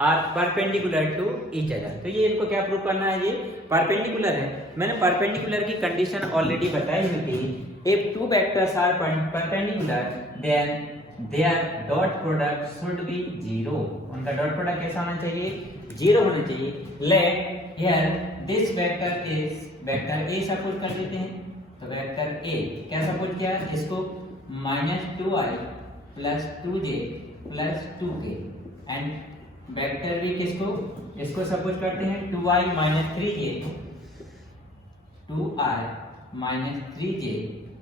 are perpendicular to each other. तो ये इनको क्या प्रूव करना है, ये परपेंडिकुलर है। मैंने परपेंडिकुलर की कंडीशन ऑलरेडी बताई हुई थी। If two vectors are perpendicular then their dot product should be 0। उनका डॉट प्रोडक्ट कैसा होना चाहिए, 0 होना चाहिए। Let here this vector is vector a suppose कर देते हैं, तो वेक्टर a क्या सपोज किया, इसको -2i + 2j + 2k and vector b किसको, इसको सपोज करते हैं 2i - 3j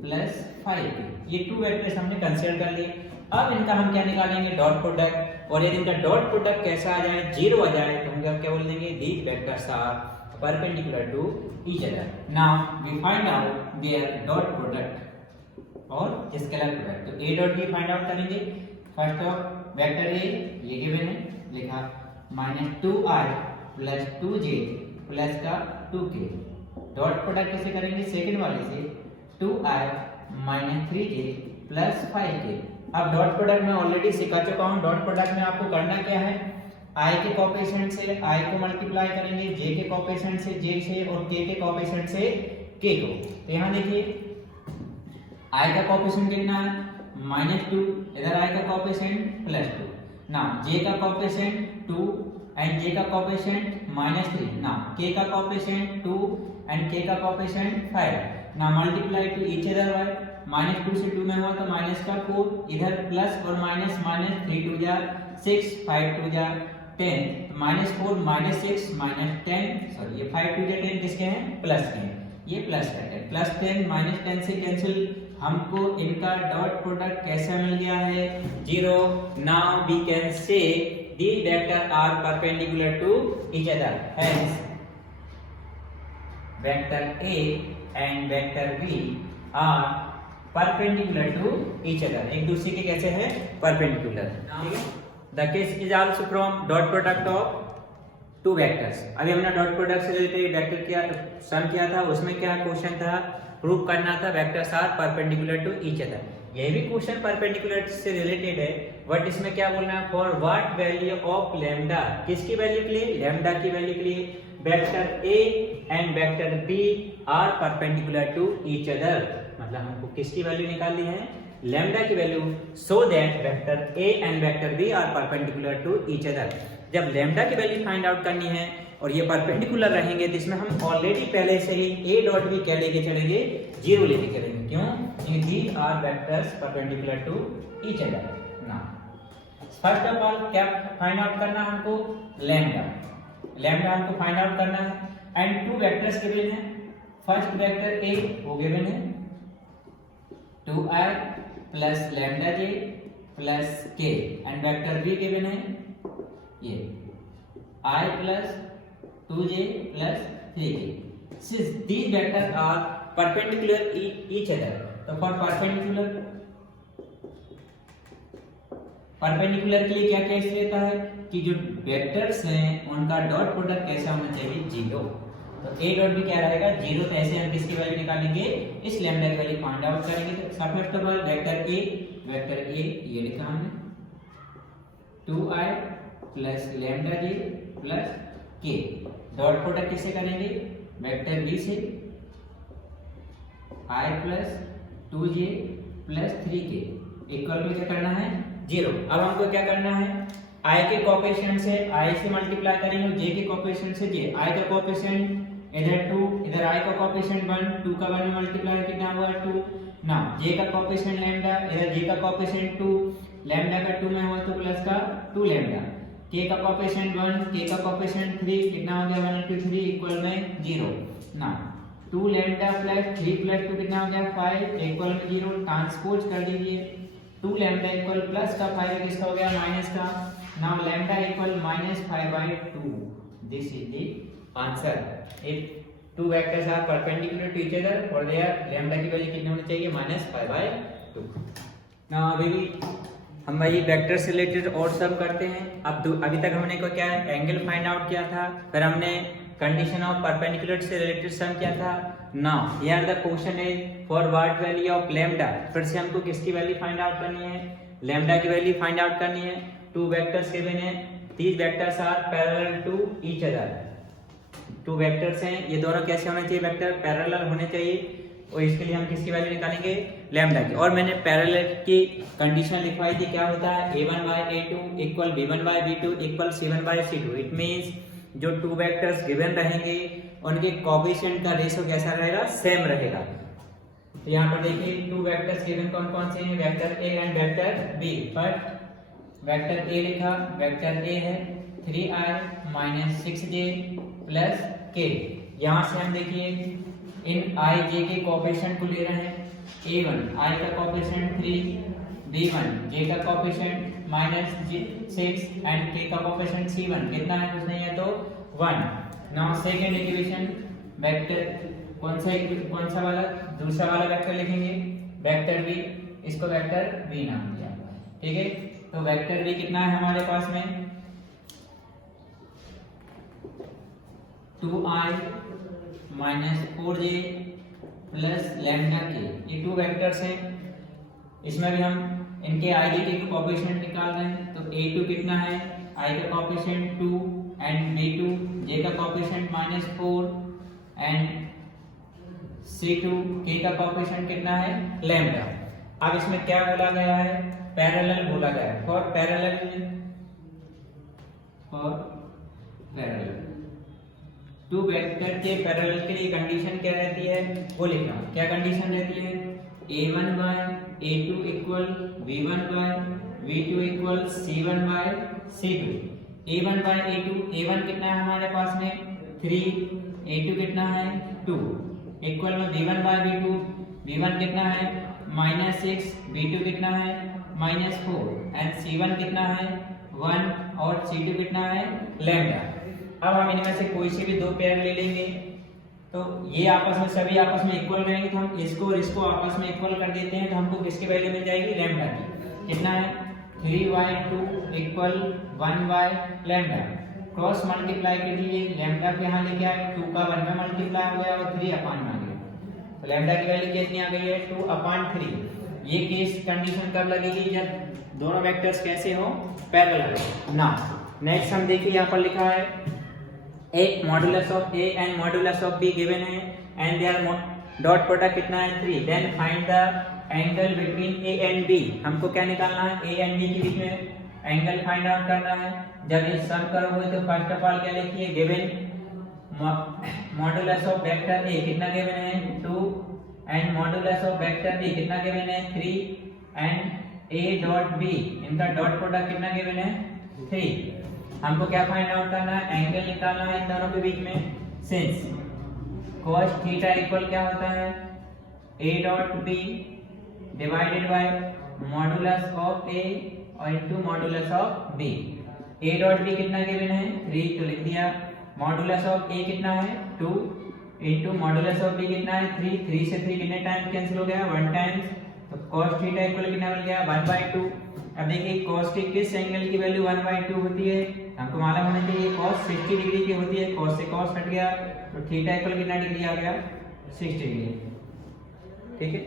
+ 5k। ये 2 वेक्टर्स हमने कंसीडर कर लिए। अब इनका हम क्या निकालेंगे, डॉट प्रोडक्ट, और यदि इनका डॉट प्रोडक्ट कैसा आ जाए, 0 आ जाए, तो हम क्या बोल देंगे, these vectors are perpendicular to each other. Now we find out their dot product और स्केलर प्रोडक्ट। तो a dot b find out करेंगे। फर्स्ट ऑफ वेक्टर a ये गिवन है, लिखा -2i + 2j प्लस का 2k। डॉट प्रोडक्ट कैसे करेंगे, second वाले से 2i - 3j + 5k। अब डॉट प्रोडक्ट में ऑलरेडी सिखा चुका हूं। डॉट प्रोडक्ट में आपको करना क्या है, i के कोएफिशिएंट से i को मल्टीप्लाई करेंगे, j के कोएफिशिएंट से j से, और k के कोएफिशिएंट से k को। तो यहां देखिए i का कोएफिशिएंट कितना है, -2, इधर i का कोएफिशिएंट +2। नाउ j का कोएफिशिएंट 2 एंड j का कोएफिशिएंट -3। नाउ k का कोएफिशिएंट 2 एंड k का coefficient 5। Now multiply two each other by -2 से 2 में हुआ तो माइनस का 4, इधर प्लस और माइनस, -3 2 जा 6, 5 2 जा 10, -4 -6 -10, सॉरी ये 5 2 जा 10 किसके हैं, प्लस के हैं, ये प्लस का है। +10 -10 से कैंसिल, हमको इनका डॉट प्रोडक्ट कैसा मिल गया है, 0। Now we can say these vectors are perpendicular to each other, hence vector a and vector b are perpendicular to each other। एक दूसरे के कैसे हैं, perpendicular। ठीक है, the case is also from dot product of two vectors। अभी हमने dot product से रिलेटेड वेक्टर किया, सम किया था, उसमें क्या क्वेश्चन था, प्रूव करना था vectors are perpendicular to each other. ये भी क्वेश्चन परपेंडिकुलर से रिलेटेड है, बट इसमें क्या बोलना है, for what value of lambda, किसकी वैल्यू के लिए, लैम्डा की वैल्यू के लिए vector a and vector b are perpendicular to each other. मतलब हमको किसकी वैल्यू निकालनी है, लैम्डा की value, so that vector a and vector b are perpendicular to each other. जब लैम्डा की वैल्यू फाइंड आउट करनी है और ये परपेंडिकुलर रहेंगे, तो इसमें हम ऑलरेडी पहले से ही a डॉट b क्या लेके चलेंगे, 0 लेके चलेंगे। क्यों, क्योंकि these are vectors perpendicular to each other। now first of all क्या फाइंड आउट करना हमको, लैम्डा। लैम्डा हमको फाइंड आउट करना है एंड टू वेक्टर्स गिवन है। फर्स्ट वेक्टर ए वो गिवन है 2i प्लस लैम्डा जे प्लस के, एंड वेक्टर बी गिवन है ये i plus 2j plus 3k. Since these vectors are perpendicular each other, तो for परपेंडिकुलर के लिए क्या केस रहता है कि जो वेक्टर्स हैं उनका डॉट प्रोडक्ट कैसा होना चाहिए, 0. तो a डॉट भी क्या रहेगा 0. तो ऐसे हम किसकी वैल्यू निकालेंगे, इस लैम्डा की वैल्यू फाइंड आउट करेंगे. तो first of all vector a ये लिखा हमने 2i प्लस लैम्डा जे प्लस k. डॉट प्रोडक्ट किससे करेंगे, वेक्टर b से i plus 2j plus 3k equal में क्या करना है 0. अब हमको क्या करना है, i के कोएफिशिएंट से i से मल्टीप्लाई करेंगे, j के कोएफिशिएंट से j. i का कोएफिशिएंट इधर 2, इधर i का कोएफिशिएंट 1, 2 का 1 में मल्टीप्लाई कितना हुआ 2. नाउ j का कोएफिशिएंट लैम्डा, इधर j का कोएफिशिएंट 2, लैम्डा का 2 में हुआ तो प्लस का 2 लैम्डा. k का कोएफिशिएंट 1, k का कोएफिशिएंट 3, कितना हो गया 1 into 3 इक्वल में 0. नाउ 2 लैम्डा प्लस 3 प्लस 2 कितना हो गया 5 इक्वल में 0. ट्रांसपोज कर दीजिए, 2 लैम्डा इक्वल प्लस का 5 किसका हो गया माइनस का. Now lambda equal -5/2. This is the answer. If two vectors are perpendicular to each other for their lambda की वैल्यू कितनी होनी चाहिए -5/2. नाउ अभी हम भाई वेक्टर से रिलेटेड और सब करते हैं. अब अभी तक हमने को क्या है एंगल फाइंड आउट किया था, फिर हमने कंडीशन ऑफ परपेंडिकुलर से रिलेटेड सम किया था. Now here the question is for what value of lambda. फिर से हमको किसकी वैल्यू फाइंड आउट करनी है, लैम्डा की वैल्यू फाइंड आउट करनी है. टू वेक्टर्स गिवन है, these vectors are parallel to each other. Two vectors हैं, ये दोनों कैसे होने चाहिए, वेक्टर पैरेलल होने चाहिए, और इसके लिए हम किसकी वैल्यू निकालेंगे लैम्डा की. और मैंने पैरेलल की कंडीशन लिखवाई थी, क्या होता है a1/a2 equal b1/b2 equal c1/c2. It means जो टू वेक्टर्स गिवन रहेंगे उनके कोएफिशिएंट का रेशियो कैसा रहेगा, सेम रहेगा. तो यहाँ पर देखिए टू वेक्टर्स गिवन कौन कौन से हैं, vector a and vector b. But vector a लिखा, वेक्टर a है 3i - 6j प्लस k. यहाँ से हम देखिए इन i j के कोएफिशिएंट को ले रहे हैं. a1 i का कोएफिशिएंट 3, b1 j का कोएफिशिएंट -6 एंड k का कोएफिशिएंट c1 कितना है कुछ नहीं है तो 1. नाउ सेकंड इक्वेशन वेक्टर कौन सा वाला, दूसरा वाला वेक्टर लिखेंगे वेक्टर b. इसको वेक्टर b नाम दिया, ठीक है. तो वेक्टर b कितना है हमारे पास में 2i - 4j plus lambda k. ये टू वेक्टर्स हैं, इसमें भी हम इनके i j के कोएफिशिएंट निकाल रहे हैं. तो a2 कितना है, i का कोएफिशिएंट 2 एंड b2 j का कोएफिशिएंट -4 एंड c2 k का कोएफिशिएंट कितना है लैम्डा. अब इसमें क्या बोला गया है, पैरेलल बोला गया है. फॉर पैरेलल टू वेक्टर के पैरेलल के लिए कंडीशन क्या रहती है वो लिखना. क्या कंडीशन रहती है, a1/a2 equal b1/b2 equal c1/c2. a1/a2, a1 कितना है हमारे पास में 3, a2 कितना है 2 इक्वल में b1/b2, b1 कितना है -6, b2 कितना है -4 एंड c1 कितना है 1 और c2 कितना है लैम्डा. अब हम इनमें से कोई से भी दो पेयर ले लेंगे, तो ये आपस में सभी आपस में इक्वल रहेंगे, तो हम इसको और इसको आपस में इक्वल कर देते हैं. तो हमको किसकी वैल्यू मिल जाएगी लैम्डा की. कितना है 3/2 इक्वल 1/लैम्डा. क्रॉस मल्टीप्लाई कर दीजिए, लैम्डा के यहाँ लेके आए 2 का 1 में मल्टीप्लाई हो गया और 3 अपान में आ गया. तो लैम्डा की वैल्यू कितनी आ गई है 2/3. ये केस कंडीशन कब लगेगी, जब दोनों वेक्टर्स कैसे हो पैरेलल. ना नेक्स्ट हम देखिए यहाँ पर लिखा है एक modulus of a and modulus of b given है एंड देयर डॉट प्रोडक्ट कितना है 3. Then find the angle between a and b. हमको क्या निकालना है, a एंड b के बीच में एंगल फाइंड आउट करना है. जब ये सम करोगे तो फर्स्ट ऑफ ऑल क्या लिखिए, given modulus of vector a कितना गिवन है 2 and modulus of vector b कितना गिवन है 3 एंड a डॉट b इनका डॉट प्रोडक्ट कितना गिवन है 3. हमको क्या फाइंड आउट करना है, एंगल निकालना है इन दोनों के बीच में. सिंस cos थीटा इक्वल क्या होता है a dot b divided by modulus of a और into modulus of b। a dot b कितना गिवन है 3 तो लिख दिया, मॉडुलस ऑफ a कितना है 2 इनटू मॉडुलस ऑफ b कितना है 3, 3 से 3 कितने टाइम कैंसिल हो गया 1 टाइम्स, तो cos थीटा इक्वल कितना मिल गया 1/2। अब देखिए cos की किस एंगल की वैल्यू 1/2 होती है, हमको मालूम होना चाहिए cos 60 डिग्री की होती है, cos से cos हट गया तो थीटा इक्वल कितना डिग्री आ गया 60 डिग्री। ठीक है,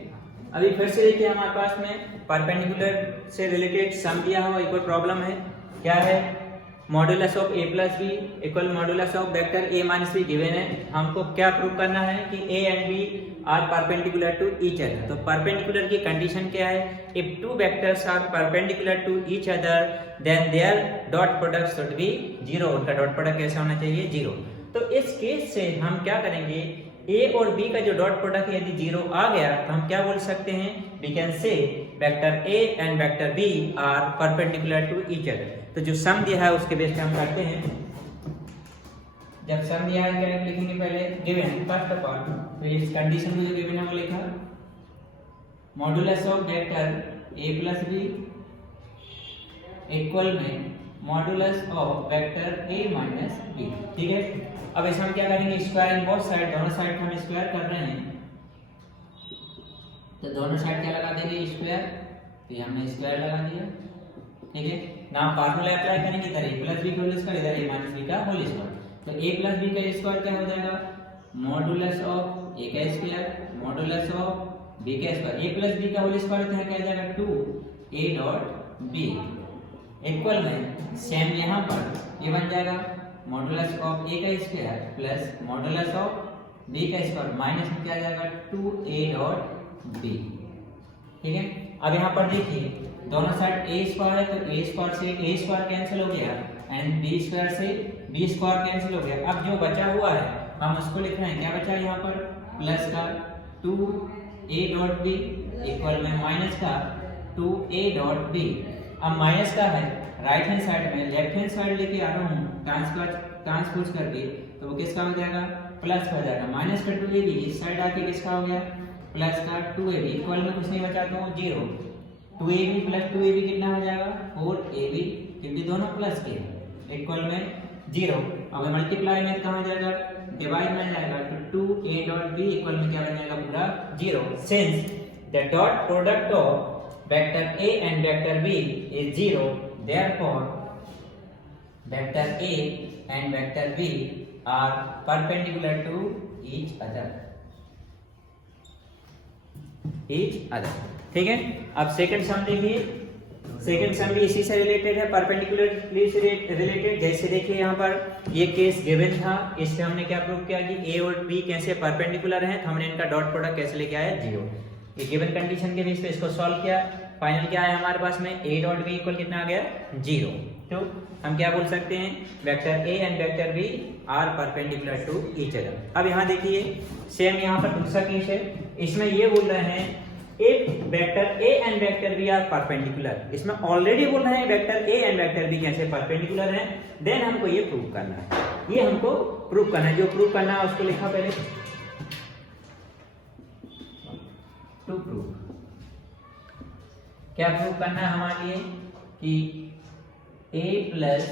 अभी फिर से देखिए हमारे पास में परपेंडिकुलर से रिलेटेड सम दिया हुआ एक और प्रॉब्लम है, क्या है modulus of a plus b equal modulus of vector a minus b given है। हमको क्या प्रूव करना है कि a and b are perpendicular to each other. तो परपेंडिकुलर की कंडीशन क्या है, if two vectors are perpendicular to each other then their dot product should be 0, उनका डॉट प्रोडक्ट कैसा होना चाहिए 0। तो इस केस से हम क्या करेंगे, a और b का जो डॉट प्रोडक्ट है यदि 0 आ गया तो हम क्या बोल सकते हैं, we can say vector a and vector b are perpendicular to each other. तो जो सम दिया है उसके बेस पे हम करते हैं। जब सम दिया है क्या लिखेंगे, पहले गिवन है फर्स्ट ऑफ ऑल, तो इस कंडीशन में जो गिवन है वो लिखा modulus of vector a plus b equal में modulus of vector a minus b। ठीक है, अब इसमें हम क्या करेंगे, स्क्वायर इन बोथ साइड, दोनों साइड हम स्क्वायर कर रहे हैं तो दोनों साइड क्या लगा देंगे स्क्वायर, तो हमने स्क्वायर लगा दिया। ठीक है, ना फार्मूला अप्लाई करेंगे, इधर a प्लस b का होल स्क्वायर, इधर a माइनस b का होल स्क्वायर, तो a प्लस b का स्क्वायर क्या हो जाएगा मॉडुलस ऑफ a का स्क्वायर मॉडुलस ऑफ b का स्क्वायर, a प्लस b का होल स्क्वायर तो क्या जाएगा 2a डॉट b इक्वल में सेम यहाँ पर ये बन जाएगा मॉडुलस ऑफ a का square plus modulus of b का स्क्वायर माइनस में क्या जाएगा 2a डॉट b। ठीक है, अब यहाँ पर देखिए दोनों साइड a स्क्वायर है तो a स्क्वायर से a स्क्वायर कैंसिल हो गया एंड b स्क्वायर से b स्क्वायर कैंसिल हो गया। अब जो बचा हुआ है हम उसको लिख रहे हैं, क्या बचा है यहाँ पर प्लस का 2a डॉट b इक्वल में माइनस का 2a डॉट b। अब माइनस का है राइट हैंड साइड में, लेफ्ट हैंड साइड लेके आ रहा हूँ ट्रांसपोज करके, तो वो किसका हो जाएगा प्लस का हो जाएगा, माइनस का 2ab इस साइड आके किसका हो गया प्लस का 2ab इक्वल में कुछ नहीं बचा तो 0, 2ab प्लस 2ab कितना हो जाएगा 4ab क्योंकि दोनों प्लस के इक्वल में 0। अब मल्टीप्लाई में कहाँ जाएगा डिवाइड में जाएगा तो 2a डॉट b इक्वल में क्या बन जाएगा पूरा 0। Since the dot product of vector a and vector b is 0 therefore vector a and vector b are perpendicular to each other. ठीक है, अब सेकंड सम देखिए, सेकंड सम भी इसी से रिलेटेड है, परपेंडिकुलरली से रिलेटेड। जैसे देखिए यहाँ पर ये केस गिवन था, इससे हमने क्या प्रूव किया कि a और b कैसे परपेंडिकुलर हैं, तो हमने इनका डॉट प्रोडक्ट कैसे लेके आया 0। ये गिवन कंडीशन के बेस पे इसको सॉल्व किया, फाइनल क्या है हमारे पास में a डॉट b इक्वल कितना आ गया 0। तो हम क्या बोल सकते हैं vector a and vector b are perpendicular to each other. अब यहाँ देखिए सेम यहाँ पर दूसरा केस है, इसमें ये बोल रहे हैं if vector a and vector b are perpendicular, इसमें ऑलरेडी बोल रहे हैं vector a and vector b कैसे परपेंडिकुलर हैं, देन हमको ये प्रूव करना है, ये हमको प्रूव करना है। जो प्रूव करना है उसको लिखा पहले टू प्रूव, क्या प्रूव करना है हमारे लिए कि a प्लस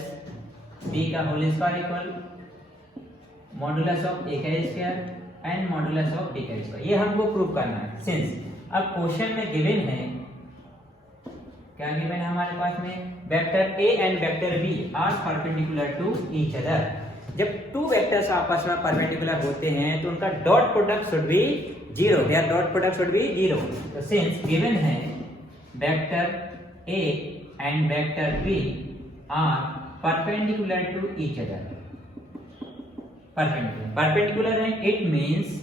b का whole square equal modulus of a का square and modulus of b का स्क्वायर, ये हमको प्रूव करना है। सिंस अब क्वेश्चन में गिवन है, क्या गिवन है हमारे पास में vector a and vector b are perpendicular to each other. जब टू वेक्टर्स आपस में परपेंडिकुलर होते हैं तो उनका dot product should be 0, their dot product should be 0। तो सिंस गिवन है vector a and vector b are perpendicular to each other, perpendicular है, इट मींस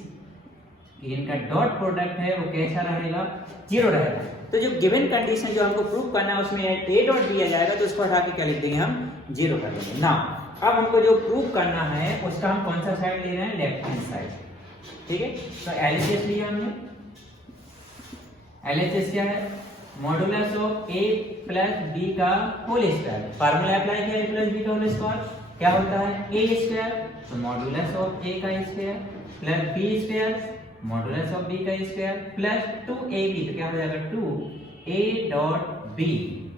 इनका डॉट प्रोडक्ट है वो कैसा रहेगा 0 रहेगा। तो जो गिवन कंडीशन जो हमको प्रूव करना है उसमें a डॉट दिया जाएगा तो उसको हटा के क्या लिख देंगे हम 0 कर देंगे ना। अब हमको जो प्रूव करना है उसका हम कौन सा साइड ले रहे हैं लेफ्ट हैंड साइड। ठीक है, तो एलएचएस लिया हमने, एलएचएस क्या है modulus of a plus b का होल स्क्वायर, फार्मूला अप्लाई किया a प्लस b का होल स्क्वायर क्या होता है a स्क्वायर, तो मॉडुलस ऑफ a का square plus B square modulus of B का स्क्वायर प्लस 2ab, तो क्या हो जाएगा 2a डॉट b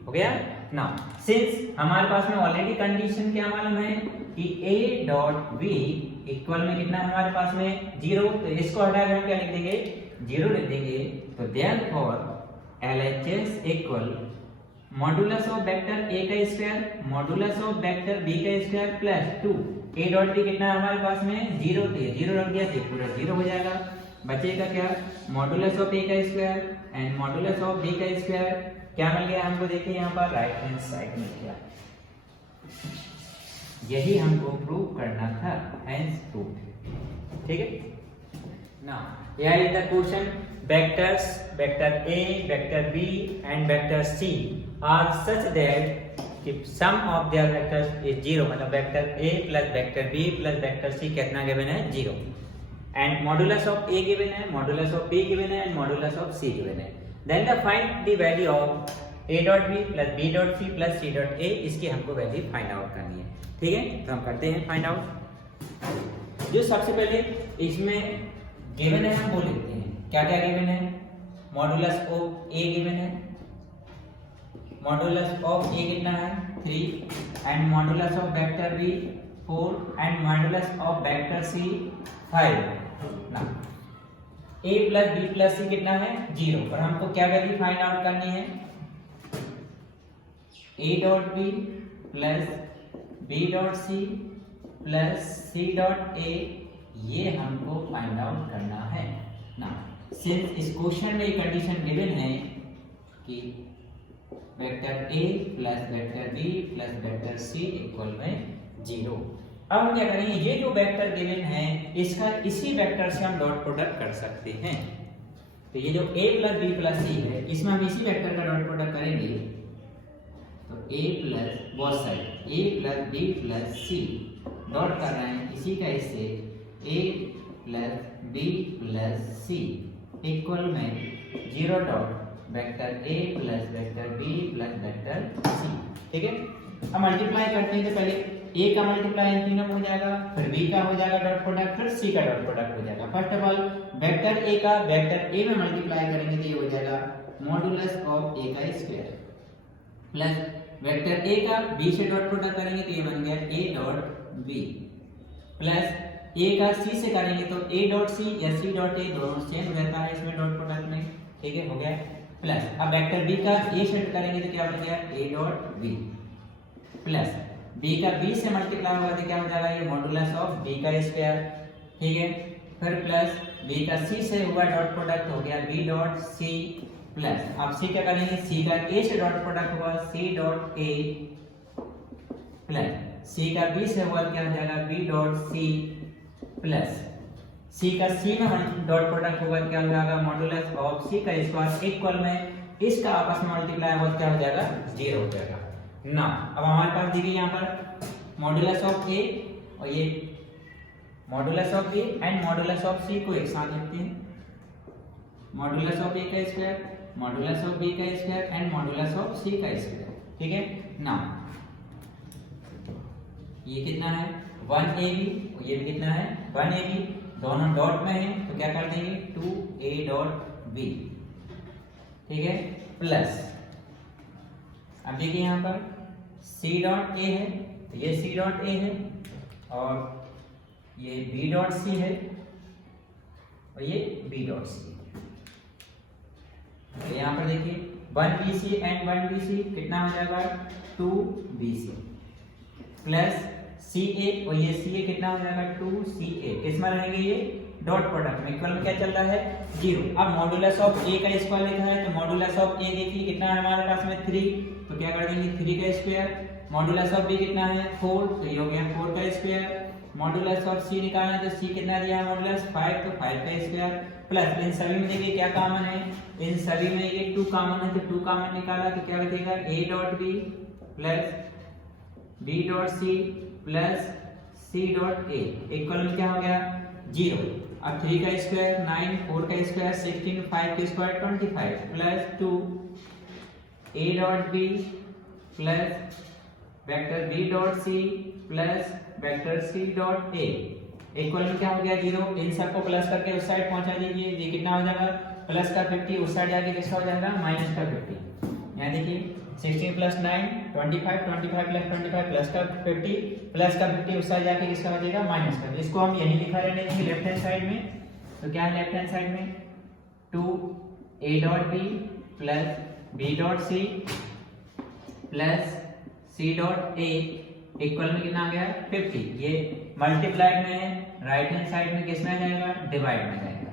हो गया। नाउ सिंस हमारे पास में ऑलरेडी कंडीशन क्या मालूम है कि a डॉट b इक्वल में कितना है हमारे पास में 0, तो इसको हटा के हम क्या लिख देंगे 0 लिख देंगे। तो therefore LHS equal modulus of vector a का square modulus of vector b का square plus 2 a dot b कितना है हमारे पास में 0, तो 0 रख दिया तो पूरा 0 हो जाएगा। बचेगा क्या मॉडुलस ऑफ a का square and modulus of b का स्क्वायर, क्या मिल गया हमको देखिए यहाँ पर राइट हैंड साइड मिल गया। यही हमको प्रूव करना था, हैंस प्रूव। ठीक है। Now here is the question vectors vector a vector b and vector c are such that कि sum of their vectors is 0, मतलब vector a plus vector b plus vector c कितना given है 0 and modulus of a given है modulus of b given है and modulus of c given है। Then the find the value of a dot b plus b dot c plus c dot a, इसकी हमको value find out करनी है। ठीक है, तो हम करते हैं फाइंड आउट। जो सबसे पहले इसमें गिवन है हम वो लिखते हैं। क्या क्या गिवन है मॉडुलस ऑफ a गिवन है, मॉडुलस ऑफ a कितना है 3 and modulus of vector b 4 and modulus of vector c 5। ना a plus b plus c कितना है 0, पर हमको क्या वैल्यू फाइंड आउट करनी है a dot b plus b dot c plus c dot a, ये हमको फाइंड आउट करना है ना। सिंस इस क्वेश्चन में कंडीशन गिवन है कि vector a plus vector b plus vector c equal में 0। अब हम क्या करेंगे, ये जो वेक्टर गिवन है इसका इसी वेक्टर से हम डॉट प्रोडक्ट कर सकते हैं। तो ये जो a plus b plus c है इसमें हम इसी वेक्टर का डॉट प्रोडक्ट करेंगे। तो a plus both side a plus b plus c dot कर रहे हैं इसी का इससे a plus b plus c equal में 0 dot vector a plus vector b plus vector c। ठीक है, अब मल्टीप्लाई करते हैं तो पहले a का मल्टीप्लाई इन तीनों में हो जाएगा, फिर b का हो जाएगा डॉट प्रोडक्ट, फिर c का डॉट प्रोडक्ट हो जाएगा। First of all vector a का वेक्टर a में मल्टीप्लाई करेंगे तो ये हो जाएगा मॉडुलस ऑफ a का स्क्वायर प्लस वेक्टर a का b से डॉट प्रोडक्ट करेंगे तो ये बन गया a dot b plus a का c से करेंगे तो a डॉट c या c डॉट a दोनों सेम रहता है इसमें डॉट प्रोडक्ट में। ठीक है, हो गया। प्लस अब वेक्टर b का a से करेंगे तो क्या बन गया a dot b plus b का b से मल्टीप्लाई होगा तो क्या हो जाएगा ये मॉडुलस ऑफ b का स्क्वायर। ठीक है, फिर प्लस b का c से हुआ डॉट प्रोडक्ट हो गया b डॉट c प्लस अब c क्या करेंगे c का a से डॉट प्रोडक्ट हुआ c dot a plus c का b से हुआ क्या हो जाएगा b dot c plus c का c में डॉट प्रोडक्ट होगा क्या हो जाएगा मॉडुलस ऑफ c का स्क्वायर इक्वल में इसका आपस में मल्टीप्लाई होगा क्या हो जाएगा 0 हो जाएगा ना। अब हमारे पास देखिए यहाँ पर मॉडुलस ऑफ a और ये modulus of a and modulus of c को एक साथ लिखते हैं। मॉडुलस ऑफ a का स्क्वायर मॉडुलस ऑफ b का square and modulus of c का स्क्वायर। ठीक है ना, ये कितना है 1ab और ये भी कितना है 1ab, दोनों डॉट में है तो क्या कर देंगे 2a डॉट b। ठीक है, प्लस अब देखिए यहाँ पर c डॉट a है तो ये c डॉट a है और ये b डॉट c है और ये b डॉट c। तो यहाँ पर देखिए 1bc एंड 1bc कितना हो जाएगा 2bc प्लस ca और ये ca कितना हो जाएगा 2ca। किसमें रहेंगे ये डॉट प्रोडक्ट में, इक्वल में क्या चल रहा है 0। अब मॉडुलस ऑफ a का स्क्वायर लिखा है तो मॉडुलस ऑफ a देखिए कितना है हमारे पास में 3, तो क्या कर देंगे 3 का स्क्वायर। मॉडुलस ऑफ b कितना है 4, तो ये हो गया 4 का स्क्वायर। मॉडुलस ऑफ c निकालना है तो c कितना दिया है मॉडुलस 5, तो 5 का स्क्वायर प्लस इन सभी में देखिए क्या कॉमन है, इन सभी में ये 2 कॉमन है तो 2 कॉमन निकाला तो क्या बचेगा a dot b plus b dot c plus c dot a equal में क्या हो गया 0। अब 3 का स्क्वायर 9, 4 का स्क्वायर 16, 5 का square 25 plus 2 a dot b plus vector b dot c plus vector c dot a equal में क्या हो गया 0, इन सबको प्लस करके उस साइड पहुंचा दीजिए, ये कितना हो जाएगा प्लस का 50, उस साइड जाके किसका हो जाएगा माइनस का 50। यहाँ देखिए 16 प्लस 9 25, 25 प्लस 25 प्लस का 50, प्लस का 50 उस साइड जाके किसका हो जाएगा माइनस का। इसको हम यही लिखा रहने देंगे लेफ्ट हैंड साइड में। तो क्या है लेफ्ट हैंड साइड में 2a dot b plus b dot c plus c dot a equal में कितना आ गया 50। ये मल्टीप्लाइड में है, राइट हैंड साइड में किस में आ जाएगा डिवाइड में जाएगा।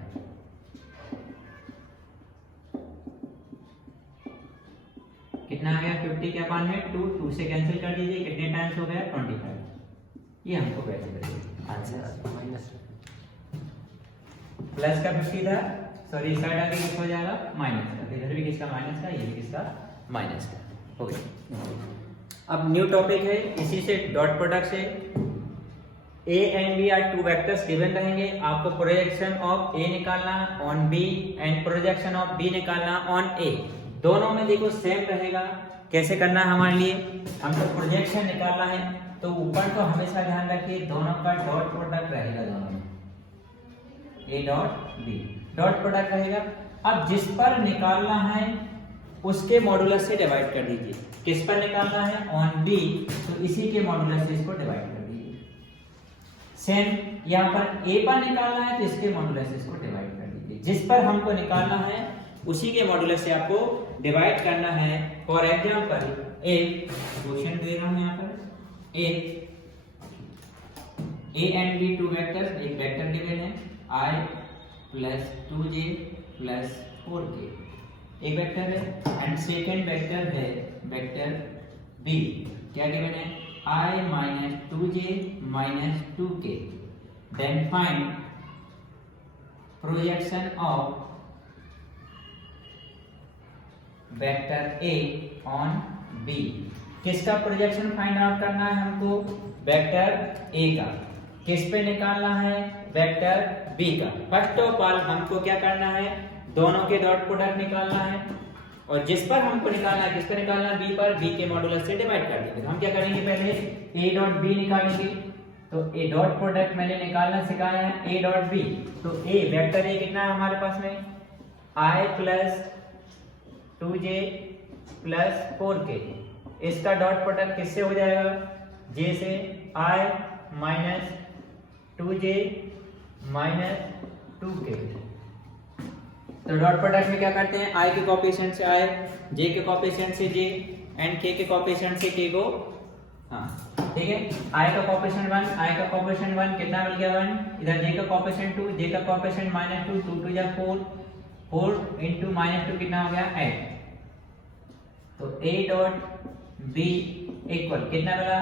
कितना आ गया 50 के अपान में 2 से कैंसिल कर दीजिए, कितने टाइम्स हो गया 25। ये हमको कैसे करेंगे आंसर माइनस प्लस का 50 था, सॉरी इस साइड आके किस हो जाएगा माइनस का, इधर भी किसका माइनस का, ये भी किसका माइनस का हो गया। अब न्यू टॉपिक है, इसी से डॉट प्रोडक्ट से a and b are two vectors given रहेंगे, आपको प्रोजेक्शन ऑफ a निकालना on b and projection of b निकालना ऑन a। दोनों में देखो सेम रहेगा, कैसे करना है हमारे लिए, हमको प्रोजेक्शन निकालना है तो ऊपर तो हमेशा ध्यान रखिए दोनों का डॉट प्रोडक्ट रहेगा, दोनों में a dot b dot product रहेगा। अब जिस पर निकालना है उसके मॉडुलस से डिवाइड कर दीजिए, किस पर निकालना है ऑन b तो इसी के मॉडुलस से इसको डिवाइड कर दीजिए। सेम यहाँ पर a पर निकालना है तो इसके मॉडुलस से इसको डिवाइड कर दीजिए, जिस पर हमको निकालना है उसी के मॉडुलस से आपको डिवाइड करना है। फॉर एग्जांपल एक क्वेश्चन दे रहा हूं यहाँ पर a and b two vectors, एक वेक्टर गिवन है i plus 2j plus 4k, एक वेक्टर है एंड सेकेंड वेक्टर है वेक्टर b, क्या गिवन है i minus 2j minus 2k। Then find projection of vector a on b। किसका projection find out करना है हमको वेक्टर a का, किस पे निकालना है वेक्टर b का। फर्स्ट ऑफ ऑल हमको क्या करना है दोनों के डॉट प्रोडक्ट निकालना है, और जिस पर हमको निकालना है किस पे निकालना है b पर, b के मॉडुलस से डिवाइड कर देंगे। हम क्या करेंगे पहले a डॉट b निकालेंगे, तो a डॉट प्रोडक्ट मैंने निकालना सिखाया है a डॉट b। तो a वेक्टर a कितना है हमारे पास में i plus 2j plus 4k, इसका डॉट प्रोडक्ट किससे हो जाएगा j से, i minus 2j minus 2k। तो डॉट प्रोडक्ट में क्या करते हैं i के कोएफिशिएंट से i, j के कोएफिशिएंट से j एंड k के कोएफिशिएंट से k को, हाँ ठीक है, i का कोएफिशिएंट 1, i का कोएफिशिएंट 1 कितना मिल गया 1, इधर j का कोएफिशिएंट 2, j का कोएफिशिएंट माइनस 2, 2 2 जा 4, 4 इंटू माइनस 2 कितना हो गया 8। तो a डॉट b इक्वल कितना मिला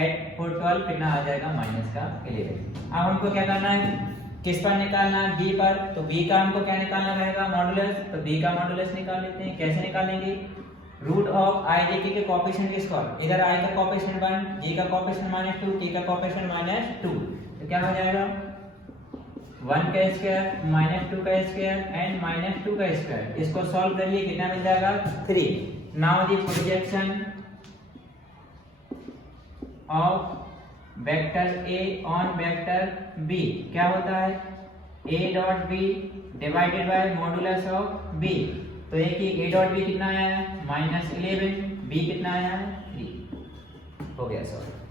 8 4 12 कितना आ जाएगा माइनस का 11। अब हमको क्या करना है किस पर निकालना है b पर, तो b का हमको क्या निकालना रहेगा मॉडुलस, तो b का मॉडुलस निकाल लेते हैं। कैसे निकालेंगे रूट ऑफ i j के कोएफिशिएंट किसका, इधर i का कोएफिशिएंट 1, j का कोएफिशिएंट माइनस 2, k का कोएफिशिएंट माइनस 2, तो क्या हो जाएगा 1 का स्क्वायर माइनस 2 का स्क्वायर एंड माइनस 2 का स्क्वायर। इसको सॉल्व करिए कितना मिल जाएगा 3। Now the projection of vector a on vector b क्या होता है a dot b divided by modulus of b। तो एक ही a डॉट b कितना आया है -11, b कितना आया है 3, हो गया सॉल्व।